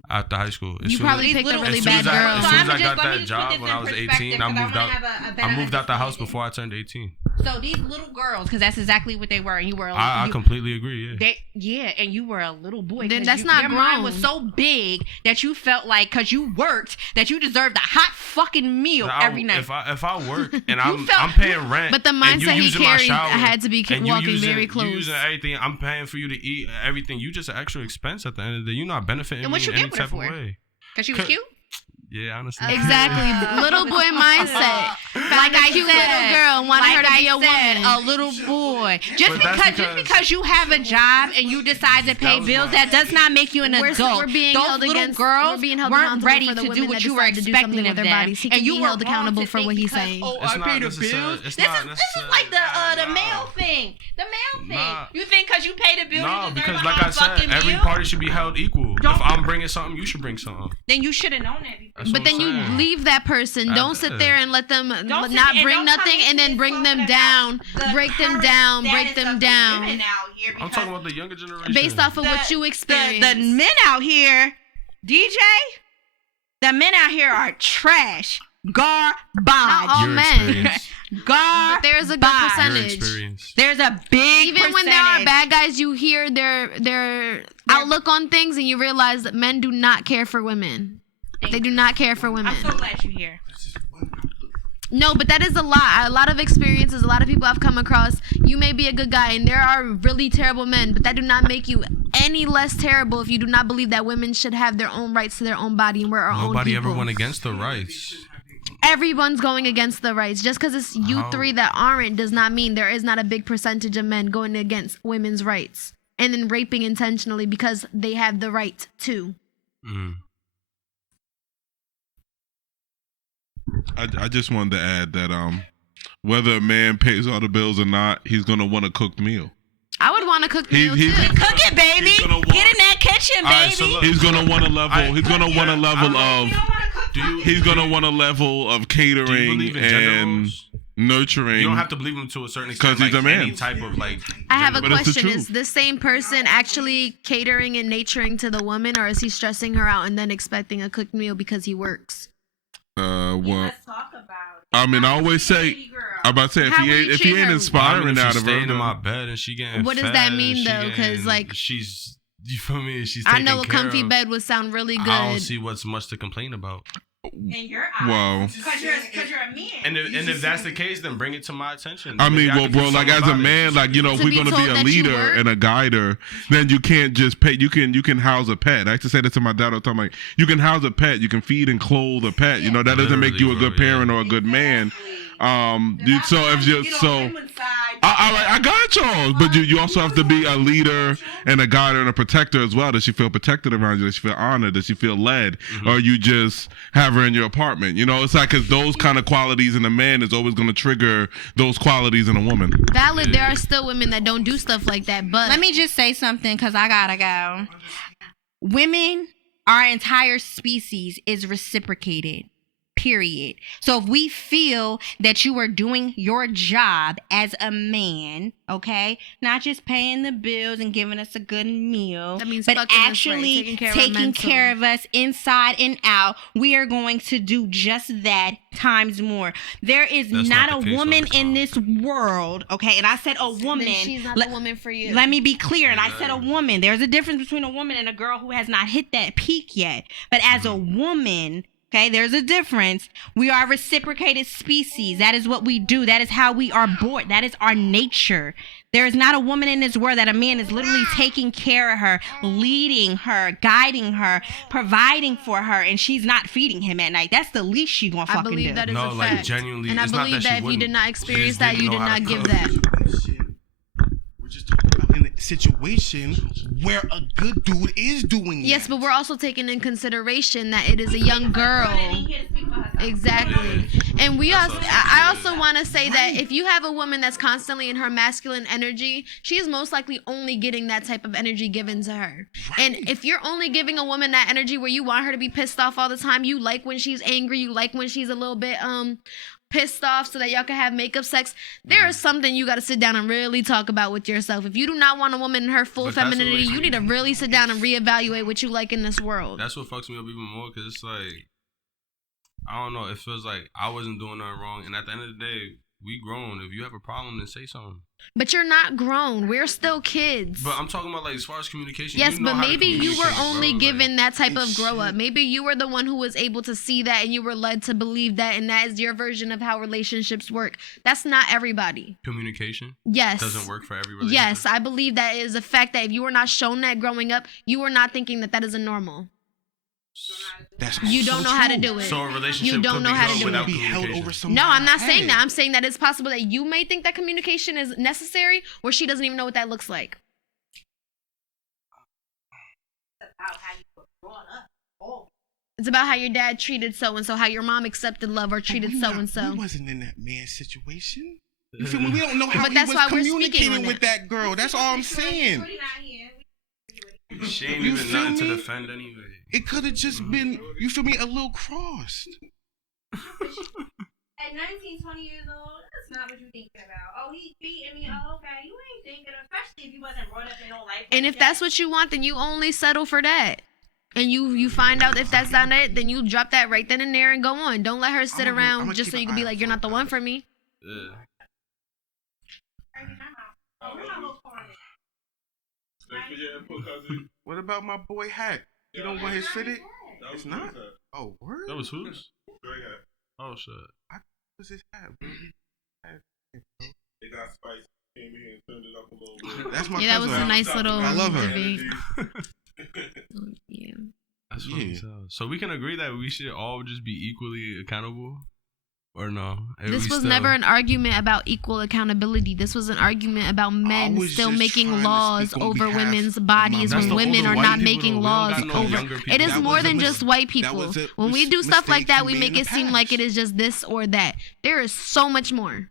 after high school. You probably picked a really bad girl. As soon as I got Let me that put job this when in I was perspective, 18, 'cause I moved wanna out. have a better I moved out the house understanding. before I turned 18. So these little girls, because that's exactly what they were, and you were. I completely agree. Yeah. And you were a little boy. Then that's not your grown. mind was so big that you felt like, because you worked, that you deserved a hot fucking meal every night. If I work and I'm felt- paying rent, But the and you mindset he using my carried shower, had to be and you walking using- very You close. using everything. I'm paying for you to eat everything. You just an extra expense at the end of the day. You're not benefiting And what me you in any get with her type of for? way. Because she was cute? Yeah, honestly. Exactly. Little boy mindset. Found Like a I cute said, little girl and wanted her to be a woman. a little boy. Just But that's because you have a job and you decide to pay was bills, my- that does not make you an We're adult. being Those held little against. girls We're being held weren't accountable ready for the to do women what that you were decide to do expecting something of with their them. bodies. He And can you be were held wrong accountable to for think what he's because, saying. Oh, It's I not paid the necessarily- bills. it's This not is necessarily- like the nah. male thing. The male thing. Nah. You think because you pay the bills, No, you deserve because a like hot I said, fucking every meal? party should be held equal. Don't- If I'm bringing something, you should bring something. Then you should have known that before. That's But what then you I'm saying. leave that person. Don't sit there and let them sit not there and bring don't come nothing into and then this bring talking them about down, the break them current down, status break them of the women down. out here I'm talking about the younger generation. Based off of what you the experienced. men out here, DJ, the men out here are trash. Garbage. Not all Your men. experience. Garbage. But there's a good Your percentage. experience. There's a big Even when there are percentage. bad guys, you hear their outlook on things, and you realize that men do not care for women. They do not care for women. I'm so glad you're here. No, but that is a lot of experiences, a lot of people I've come across. You may be a good guy, and there are really terrible men, but that do not make you any less terrible if you do not believe that women should have their own rights to their own body and we're our own people. Nobody ever went against the rights. Everyone's going against the rights. Just because it's you How? three that aren't does not mean there is not a big percentage of men going against women's rights and then raping intentionally because they have the right to. Mm. I just wanted to add that whether a man pays all the bills or not, he's gonna want a cooked meal. I would want to cook He- meal he's- too. Cook it, baby. He's gonna want- Get in that kitchen, All right, baby. so look, He's gonna want a level. I- He's gonna want a level I- of. You don't want to cook Do you? He's gonna want a level of Do you catering believe in gender and roles? nurturing. You don't have to believe him to a certain extent. 'Cause he's like a man. Any type of like. I have a But it's the question. truth. Is this same person actually catering and naturing to the woman, or is he stressing her out and then expecting a cooked meal because he works? Well, Let's talk about it. I mean, I always say, I'm about to say, How will you if he treat ain't her? inspiring if out she's of her, staying in then- my bed and she getting What does fed, that mean, she though? 'Cause, getting- like, she's, you feel me? She's I taken know a care comfy of. bed would sound really good. I don't see what's much to complain about. In your eyes. Well, Because you're a man. And if that's the case, then bring it to my attention. I Maybe mean, well, can do bro, like something as a about it. man, like you know, if To we're be gonna told be a that you leader work? and a guider, then you can't just pay. You can house a pet. I used to say that to my dad all the time. Like, you can house a pet, you can feed and clothe a pet. You know, that doesn't make you a good Literally, parent or a good man. So if you I got y'all, but you also have to be a leader and a guider and a protector as well. Does she feel protected around you? Does she feel honored? Does she feel led? Or you just have her in your apartment? You know, it's like because those kind of qualities in a man is always going to trigger those qualities in a woman. Valid. There are still women that don't do stuff like that, but Let me just say something because I gotta go. Women, our entire species is reciprocated. Period. So if we feel that you are doing your job as a man, okay, not just paying the bills and giving us a good meal, That means but fucking us right, actually taking care of our taking mental. care of us inside and out, we are going to do just that times more. There is That's not not a the case all woman the in time. this world, okay, and I said a woman. then she's not Let- the woman for you. let me be clear, and I said a woman. There's a difference between a woman and a girl who has not hit that peak yet. But as a woman, okay, there's a difference. We are a reciprocated species. That is what we do. That is how we are born. That is our nature. There is not a woman in this world that a man is literally taking care of her, leading her, guiding her, providing for her, and she's not feeding him at night. That's the least she gonna I fucking believe do. that is No, a like, fact. genuinely, and I it's not believe that she that if you wouldn't. did not She experience just that, didn't you know did how not to give cook. that. We're just talking about in a situation where a good dude is doing Yes, that. but we're also taking in consideration that it is a young girl. Exactly. And we also, I also want to say that if you have a woman that's constantly in her masculine energy, she is most likely only getting that type of energy given to her. And if you're only giving a woman that energy where you want her to be pissed off all the time, you like when she's angry, you like when she's a little bit pissed off so that y'all can have makeup sex, there is something you got to sit down and really talk about with yourself. If you do not want a woman in her full But that's what femininity, makes you need to really sit down and reevaluate what you like in this world. That's what fucks me up even more, because it's like, I don't know, it feels like I wasn't doing nothing wrong, and at the end of the day, we grown. If you have a problem, then say something. But you're not grown. We're still kids. But I'm talking about, like, as far as communication. Yes, you know but how to maybe you were communicate, only bro. given Like, that type of grow up. Maybe you were the one who was able to see that and you were led to believe that, and that is your version of how relationships work. That's not everybody. communication Yes. doesn't work for every relationship. Yes, I believe that is a fact that if you were not shown that growing up, you were not thinking that that is a normal. That's You don't know how to true. do it. So a relationship You don't could know be how to good do without it. Be held communication. over somebody's No, I'm not head. saying that. I'm saying that it's possible that you may think that communication is necessary or she doesn't even know what that looks like. It's about how your dad treated so-and-so, how your mom accepted love or treated We so-and-so. wasn't in that man's situation. You feel me? We don't know how But he that's was why we're speaking communicating on with it. that girl. That's all I'm saying. She ain't You even feel nothing to me? defend anyway. It could have just been, you feel me, a little crossed. At 19, 20 years old, that's not what you're thinking about. Oh, he beating me. Oh, okay. You ain't thinking, especially if you wasn't brought up in no life. And like if that's what you want, then you only settle for that. And you find out if that's not it, then you drop that right then and there and go on. Don't let her sit I'ma around keep just so an you can be eye like, out you're for not it, the though. one for me. Yeah. Thanks for your input, cousin. What about my boy Hat? You don't want his fitted? That was It's not. good. Oh, word? That was whose? Straight hat. Oh shit. What's his hat, bro? They got spicy. Came in here and turned it up a little bit. That's my Yeah, that was cousin. a nice little I love her. debate. Yeah. That's funny Yeah. as hell. So we can agree that we should all just be equally accountable, or no? And This we was still- never an argument about equal accountability. This was an argument about men was still just making trying to laws speak on over behalf women's of bodies my That's when the women older are white not people, making though. We don't laws got no over. younger It people. is That more was a than mis- just white that people. was a When we do stuff like mistake that, he we made make in the it seem like it past. is just this or that. There is so much more.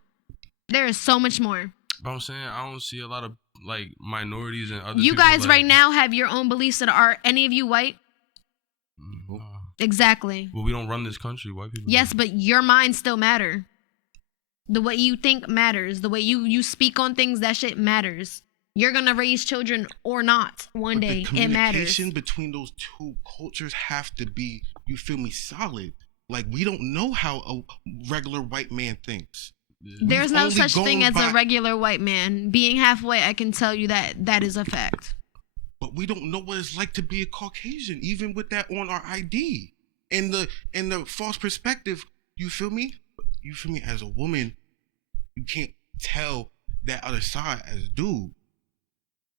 There is so much more. But I'm saying I don't see a lot of like minorities and other. You people, guys like, right now have your own beliefs. That are any of you white? No. Exactly. Well, we don't run this country. White people. Yes, do. but your mind still matter. The way you think matters. The way you speak on things, that shit matters. You're gonna raise children or not one But day. the It matters. communication between those two cultures have to be, you feel me, solid. Like, we don't know how a regular white man thinks. There's We've no only such thing gone as by- a regular white man. Being half white, I can tell you that is a fact. But we don't know what it's like to be a Caucasian, even with that on our ID. And the false perspective, you feel me? You feel me? As a woman, you can't tell that other side as a dude.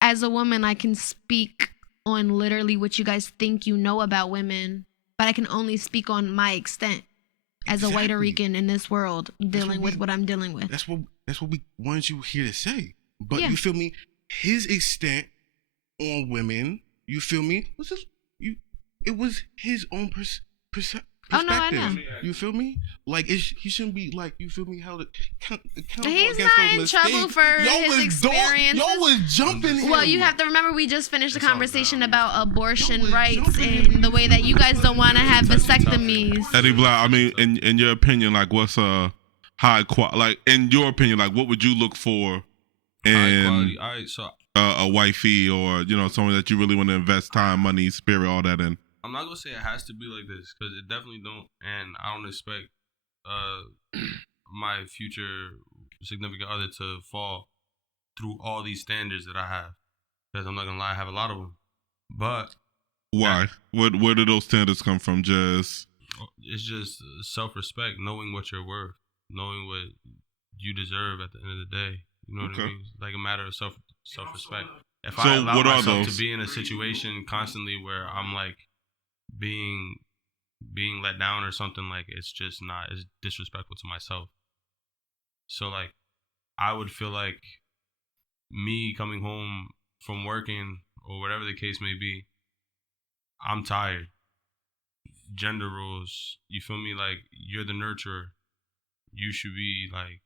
As a woman, I can speak on literally what you guys think you know about women, but I can only speak on my extent as a white Exactly. Rican in this world, dealing with what I'm dealing with. That's what we wanted you here to say. But Yeah. you feel me? His extent on women, you feel me? It was his own perspective. Oh, no, I know. You feel me? Like, he shouldn't be, like, you feel me? Held accountable He's against not those in trouble mistakes. for Y'all his was experiences. Y'all was jumping him. Well, you have to remember we just finished the It's all conversation down. about abortion No, rights jumping and the way that you guys don't want to have vasectomies. Eddie Blou, I mean, in your opinion, like, what's a high quality? Like, in your opinion, like, what would you look for High in quality. All right, so a wifey, or someone that you really want to invest time, money, spirit, all that in? I'm not gonna say it has to be like this because it definitely don't, and I don't expect my future significant other to fall through all these standards that I have. Because I'm not gonna lie, I have a lot of them. But Why? Where do those standards come from? Just it's just self-respect, knowing what you're worth, knowing what you deserve at the end of the day. You know what I Okay. mean? It's like a matter of self-respect. If So I allow what are myself those? to be in a situation constantly where I'm like being let down or something, like it's just not, it's disrespectful to myself. So like I would feel like me coming home from working or whatever the case may be, I'm tired. Gender roles, you feel me? Like you're the nurturer. You should be like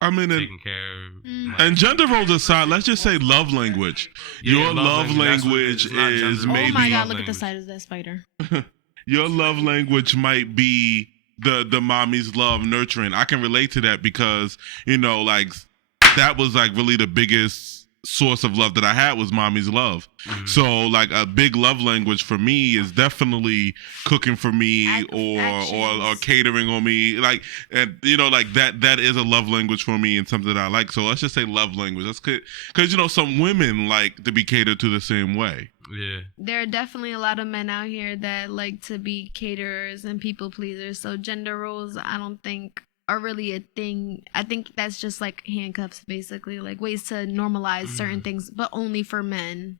I mean, taking care of. Like, and gender roles aside, let's just say love language. Yeah, Your love that's what it language It's not is gender roles, maybe. Oh my it's god, love look at the language. side of that spider. Your love language might be the mommy's love nurturing. I can relate to that because, you know, like that was like really the biggest source of love that I had was mommy's love. So like a big love language for me is definitely cooking for me or catering on me, like, and you know, like that is a love language for me and something that I like. So let's just say love language. That's good because, you know, some women like to be catered to the same way. Yeah, there are definitely a lot of men out here that like to be caterers and people pleasers. So gender roles, I don't think are really a thing. I think that's just like handcuffs, basically, like ways to normalize certain things, but only for men.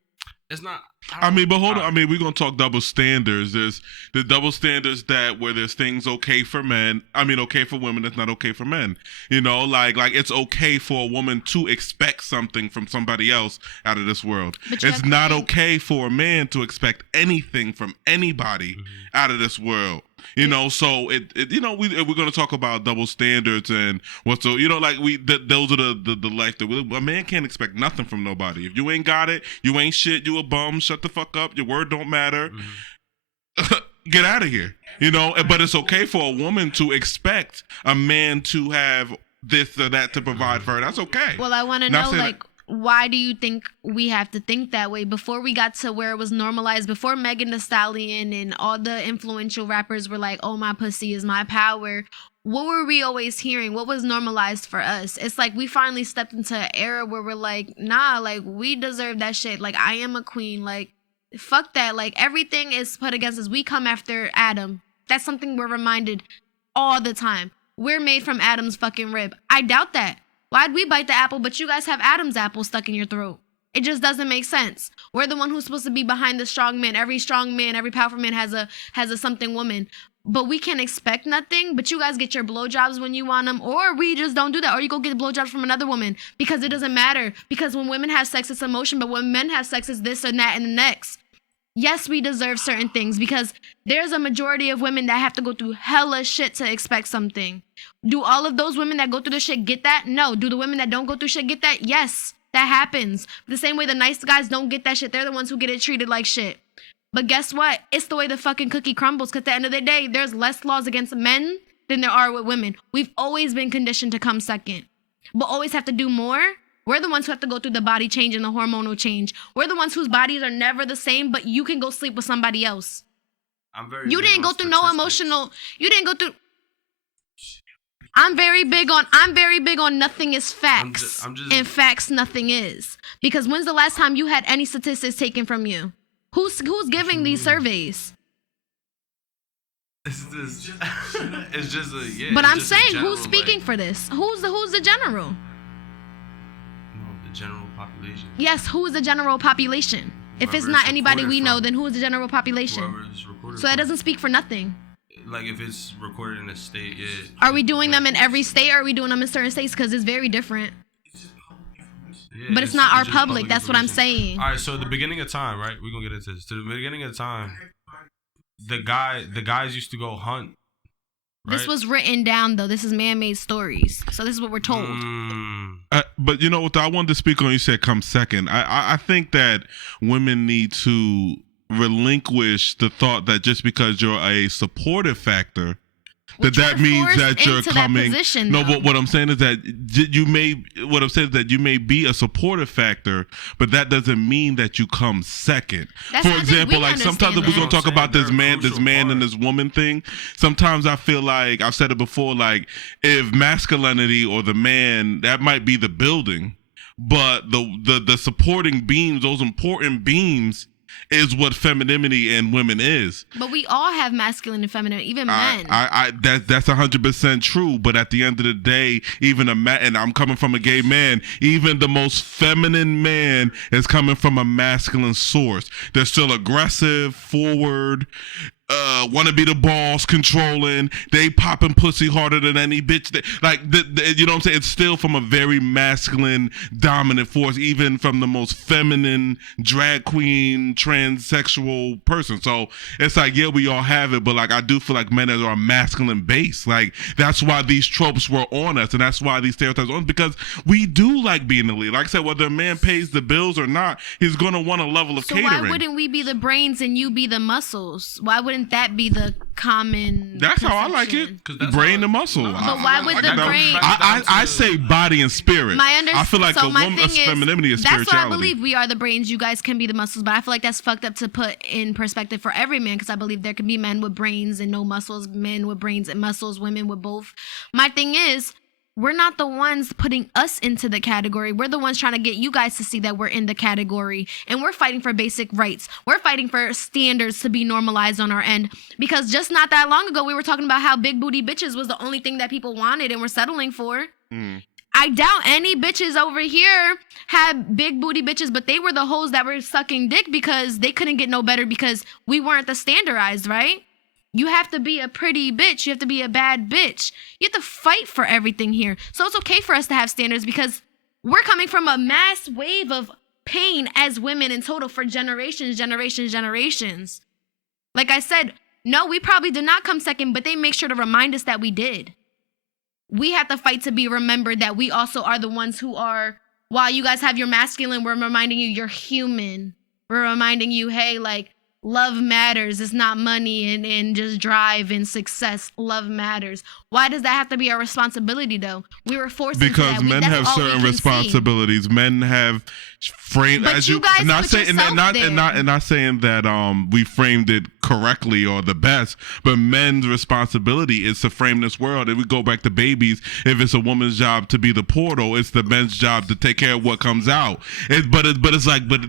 It's not. I mean, but hold on. I mean, we're gonna talk double standards. There's the double standards that where there's things okay for men. I mean, okay for women. That's not okay for men. You know, like it's okay for a woman to expect something from somebody else out of this world. It's not okay for a man to expect anything from anybody out of this world. You know, so it you know, we're gonna talk about double standards and what's so, you know, like those are the life that a man can't expect nothing from nobody. If you ain't got it, you ain't shit. You a bum. Shut the fuck up. Your word don't matter. Get out of here. You know, but it's okay for a woman to expect a man to have this or that to provide for her. That's okay. Well, I want to know, like, why do you think we have to think that way? Before we got to where it was normalized, before Megan Thee Stallion and all the influential rappers were like, oh, my pussy is my power, what were we always hearing? What was normalized for us? It's like we finally stepped into an era where we're like, nah, like, we deserve that shit. Like, I am a queen. Like, fuck that. Like, everything is put against us. We come after Adam. That's something we're reminded all the time. We're made from Adam's fucking rib. I doubt that. Why'd we bite the apple, but you guys have Adam's apple stuck in your throat? It just doesn't make sense. We're the one who's supposed to be behind the strong man. Every strong man, every powerful man has a something woman. But we can't expect nothing. But you guys get your blowjobs when you want them, or we just don't do that. Or you go get blowjobs from another woman because it doesn't matter. Because when women have sex, it's emotion. But when men have sex, it's this and that and the next. Yes, we deserve certain things because there's a majority of women that have to go through hella shit to expect something. Do all of those women that go through the shit get that? No. Do the women that don't go through shit get that? Yes, that happens. The same way the nice guys don't get that shit. They're the ones who get it treated like shit. But guess what? It's the way the fucking cookie crumbles, because at the end of the day, there's less laws against men than there are with women. We've always been conditioned to come second, but always have to do more. We're the ones who have to go through the body change and the hormonal change. We're the ones whose bodies are never the same, but you can go sleep with somebody else. You didn't go through no emotional. You didn't go through. I'm very big on nothing is facts. And facts nothing is. Because when's the last time you had any statistics taken from you? Who's giving these surveys? It's just a yeah. But I'm saying, who's speaking for this? Who's the general? The general population. Yes, who is the general population? If it's not anybody we know, then who is the general population? So that doesn't speak for nothing. Like if it's recorded in a state, yeah. Are we doing them in every state, or are we doing them in certain states? Because it's very different. Yeah, but it's not our public. That's what I'm saying. All right, so the beginning of time, right? We're gonna get into this. To the beginning of time, the guys used to go hunt. Right? This was written down, though. This is man-made stories. So this is what we're told. But you know what I wanted to speak on, you said come second. I think that women need to relinquish the thought that just because you're a supportive factor, that means that you're coming. No, but what I'm saying is that you may be a supportive factor, but that doesn't mean that you come second. For example, like sometimes we're gonna talk about this man and this woman thing. Sometimes I feel like I've said it before, like if masculinity or the man, that might be the building, but the supporting beams, those important beams, is what femininity in women is. But we all have masculine and feminine, even men. That's 100% true. But at the end of the day, even a man, and I'm coming from a gay man, even the most feminine man is coming from a masculine source. They're still aggressive, forward, want to be the boss, controlling. They popping pussy harder than any bitch. You know what I'm saying? It's still from a very masculine, dominant force, even from the most feminine, drag queen, transsexual person. So it's like, yeah, we all have it, but like I do feel like men are a masculine base. Like that's why these tropes were on us, and that's why these stereotypes are on us, because we do like being the lead. Like I said, whether a man pays the bills or not, he's gonna want a level of catering. So why wouldn't we be the brains and you be the muscles? Why wouldn't wouldn't that be the common? That's how I like it. Brain and muscle. But why would the brain? I say body and spirit. I feel like a woman's femininity is spirituality. That's what I believe. We are the brains. You guys can be the muscles. But I feel like that's fucked up to put in perspective for every man, because I believe there can be men with brains and no muscles, men with brains and muscles, women with both. My thing is, we're not the ones putting us into the category. We're the ones trying to get you guys to see that we're in the category. And we're fighting for basic rights. We're fighting for standards to be normalized on our end. Because just not that long ago, we were talking about how big booty bitches was the only thing that people wanted and were settling for. I doubt any bitches over here had big booty bitches, but they were the hoes that were sucking dick because they couldn't get no better because we weren't the standardized, right? You have to be a pretty bitch. You have to be a bad bitch. You have to fight for everything here. So it's okay for us to have standards because we're coming from a mass wave of pain as women in total for generations. Like I said, no, we probably did not come second, but they make sure to remind us that we did. We have to fight to be remembered that we also are the ones who are, while you guys have your masculine, we're reminding you you're human. We're reminding you, hey, like, love matters. It's not money and just drive and success. Love matters. Why does that have to be our responsibility, though? We were forced into that. Because men have certain responsibilities. Men have framed, but as you guys not put saying, yourself there. and not saying that we framed it correctly or the best, but men's responsibility is to frame this world. If we go back to babies, if it's a woman's job to be the portal, it's the men's job to take care of what comes out. But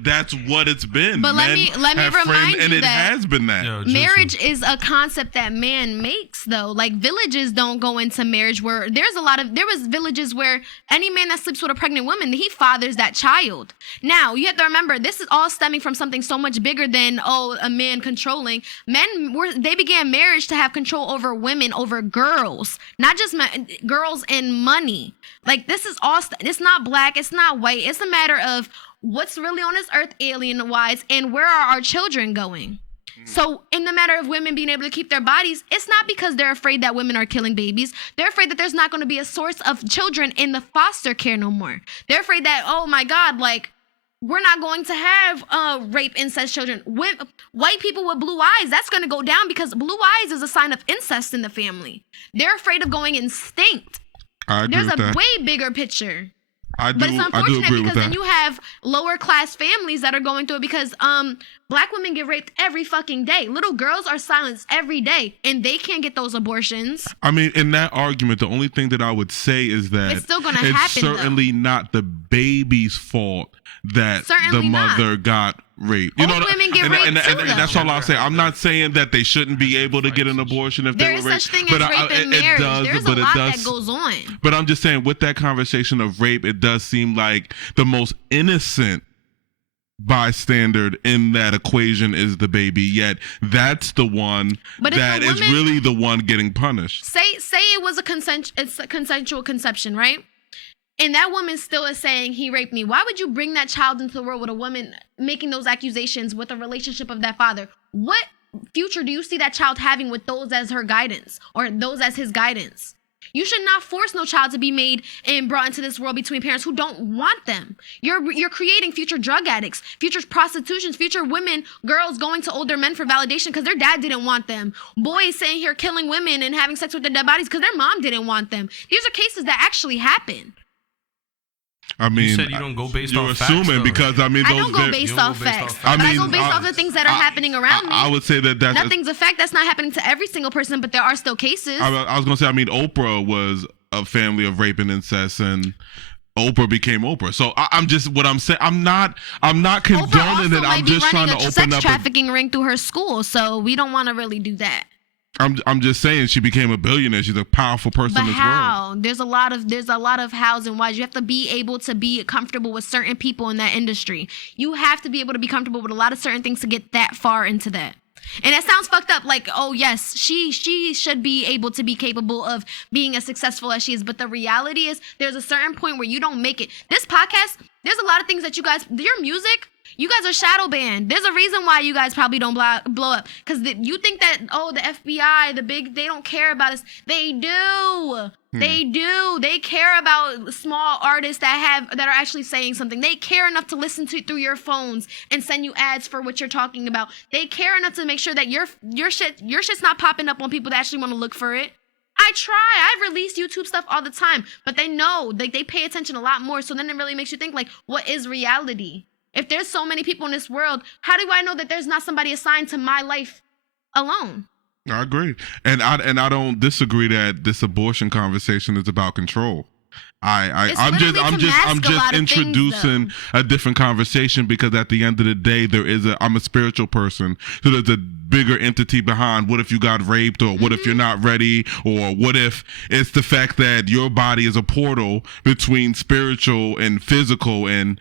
that's what it's been. But let me remind you and it that has been that. marriage is a concept that man makes, though. Like, villages don't go into marriage where there was villages where any man that sleeps with a pregnant woman, he fathers that child. Now, you have to remember, this is all stemming from something so much bigger than, a man controlling. They began marriage to have control over women, over girls, not just girls and money. Like, this is all, it's not black, it's not white. It's a matter of what's really on this earth alien-wise and where are our children going. So in the matter of women being able to keep their bodies, it's not because they're afraid that women are killing babies. They're afraid that there's not going to be a source of children in the foster care no more. They're afraid that, oh my God, like, we're not going to have rape, incest children. With white people with blue eyes, that's going to go down because blue eyes is a sign of incest in the family. They're afraid of going extinct. There's a way bigger picture. But it's unfortunate because then you have lower class families that are going through it because black women get raped every fucking day. Little girls are silenced every day and they can't get those abortions. I mean, in that argument, the only thing that I would say is that it's still going to happen. It's certainly not the baby's fault that the mother got raped. You know, women get raped too, and that's all I'll say. I'm not saying that they shouldn't be able to get an abortion if they were raped. There is such thing as rape in marriage. There's a lot that goes on. But I'm just saying, with that conversation of rape, it does seem like the most innocent bystander in that equation is the baby, yet that's the one that is really the one getting punished. Say it was a consensual conception, right? And that woman still is saying he raped me. Why would you bring that child into the world with a woman making those accusations with a relationship of that father? What future do you see that child having with those as her guidance or those as his guidance? You should not force no child to be made and brought into this world between parents who don't want them. You're creating future drug addicts, future prostitutions, future women, girls going to older men for validation because their dad didn't want them. Boys sitting here killing women and having sex with their dead bodies because their mom didn't want them. These are cases that actually happen. I mean, you said you don't go based you're off facts. You're assuming because I mean, I don't go based off facts. I go based off the things that are happening around me. I would say that nothing's a fact. That's not happening to every single person, but there are still cases. I was gonna say, I mean, Oprah was a family of rape and incest, and Oprah became Oprah. So I'm just what I'm saying. I'm not condoning it. I'm just trying to open sex up trafficking ring through her school. So we don't want to really do that. I'm just saying she became a billionaire. She's a powerful person in this world. There's a lot of hows and whys. You have to be able to be comfortable with certain people in that industry. You have to be able to be comfortable with a lot of certain things to get that far into that. And that sounds fucked up. Like, oh yes, she should be able to be capable of being as successful as she is. But the reality is there's a certain point where you don't make it. This podcast, there's a lot of things that you guys, your music, You guys are shadow banned. There's a reason why you guys probably don't blow up. Because you think that, the FBI, they don't care about us. They do. They do. They care about small artists that are actually saying something. They care enough to listen to through your phones and send you ads for what you're talking about. They care enough to make sure that your shit's not popping up on people that actually want to look for it. I release YouTube stuff all the time, but they know, they pay attention a lot more. So then it really makes you think, like, what is reality? If there's so many people in this world, how do I know that there's not somebody assigned to my life alone? I agree. And I don't disagree that this abortion conversation is about control. I'm just introducing a different conversation, because at the end of the day, I'm a spiritual person. So there's a bigger entity behind what if you got raped, or what if you're not ready, or what if it's the fact that your body is a portal between spiritual and physical. And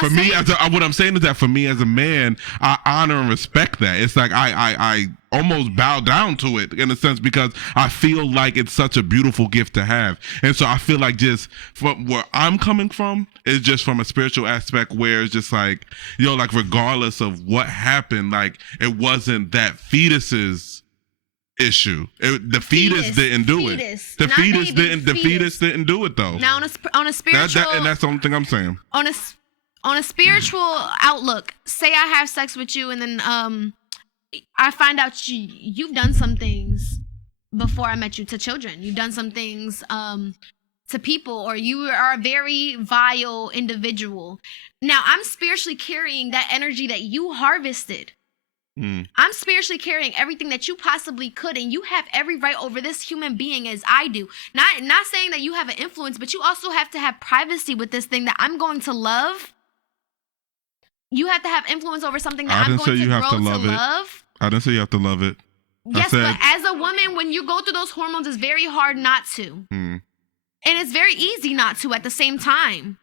for me, what I'm saying is that for me as a man, I honor and respect that. It's like I almost bow down to it in a sense, because I feel like it's such a beautiful gift to have. And so I feel like, just from where I'm coming from, is just from a spiritual aspect, where it's just like, like, regardless of what happened, like, it wasn't that fetus's issue. The fetus didn't do it. The fetus didn't do it though. Now on a spiritual, and that's the only thing I'm saying. On a spiritual outlook, say I have sex with you, and then I find out you've done some things before I met you to children. You've done some things to people, or you are a very vile individual. Now I'm spiritually carrying that energy that you harvested. I'm spiritually carrying everything that you possibly could, and you have every right over this human being as I do. Not saying that you have an influence, but you also have to have privacy with this thing that I'm going to love. You have to have influence over something that I'm going to grow to love. I didn't say you have to love it. Yes, but as a woman, when you go through those hormones, it's very hard not to. And it's very easy not to at the same time.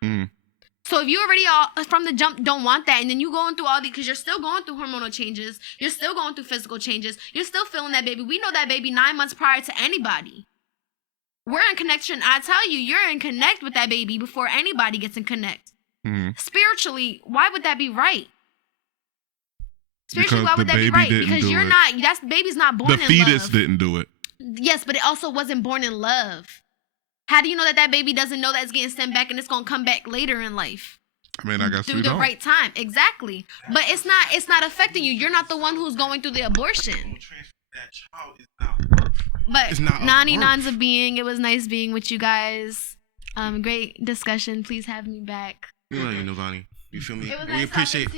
So if you already from the jump don't want that, and then you going through all these, because you're still going through hormonal changes, you're still going through physical changes, you're still feeling that baby. We know that baby 9 months prior to anybody. We're in connection. I tell you, you're in connect with that baby before anybody gets in connect. Spiritually, why would that be right? Spiritually, why would that be right? Because you're not, baby's not born in love. The fetus didn't do it. Yes, but it also wasn't born in love. How do you know that baby doesn't know that it's getting sent back and it's going to come back later in life? I mean, I guess through the right time. Exactly. But it's not affecting you. You're not the one who's going through the abortion. But Naninansofbeing, it was nice being with you guys. Great discussion. Please have me back. We love you, Navani. You feel me? We appreciate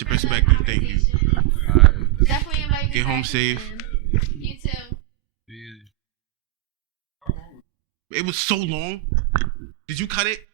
your perspective. Thank you. Definitely invite me. Get home safe. You too. It was so long. Did you cut it?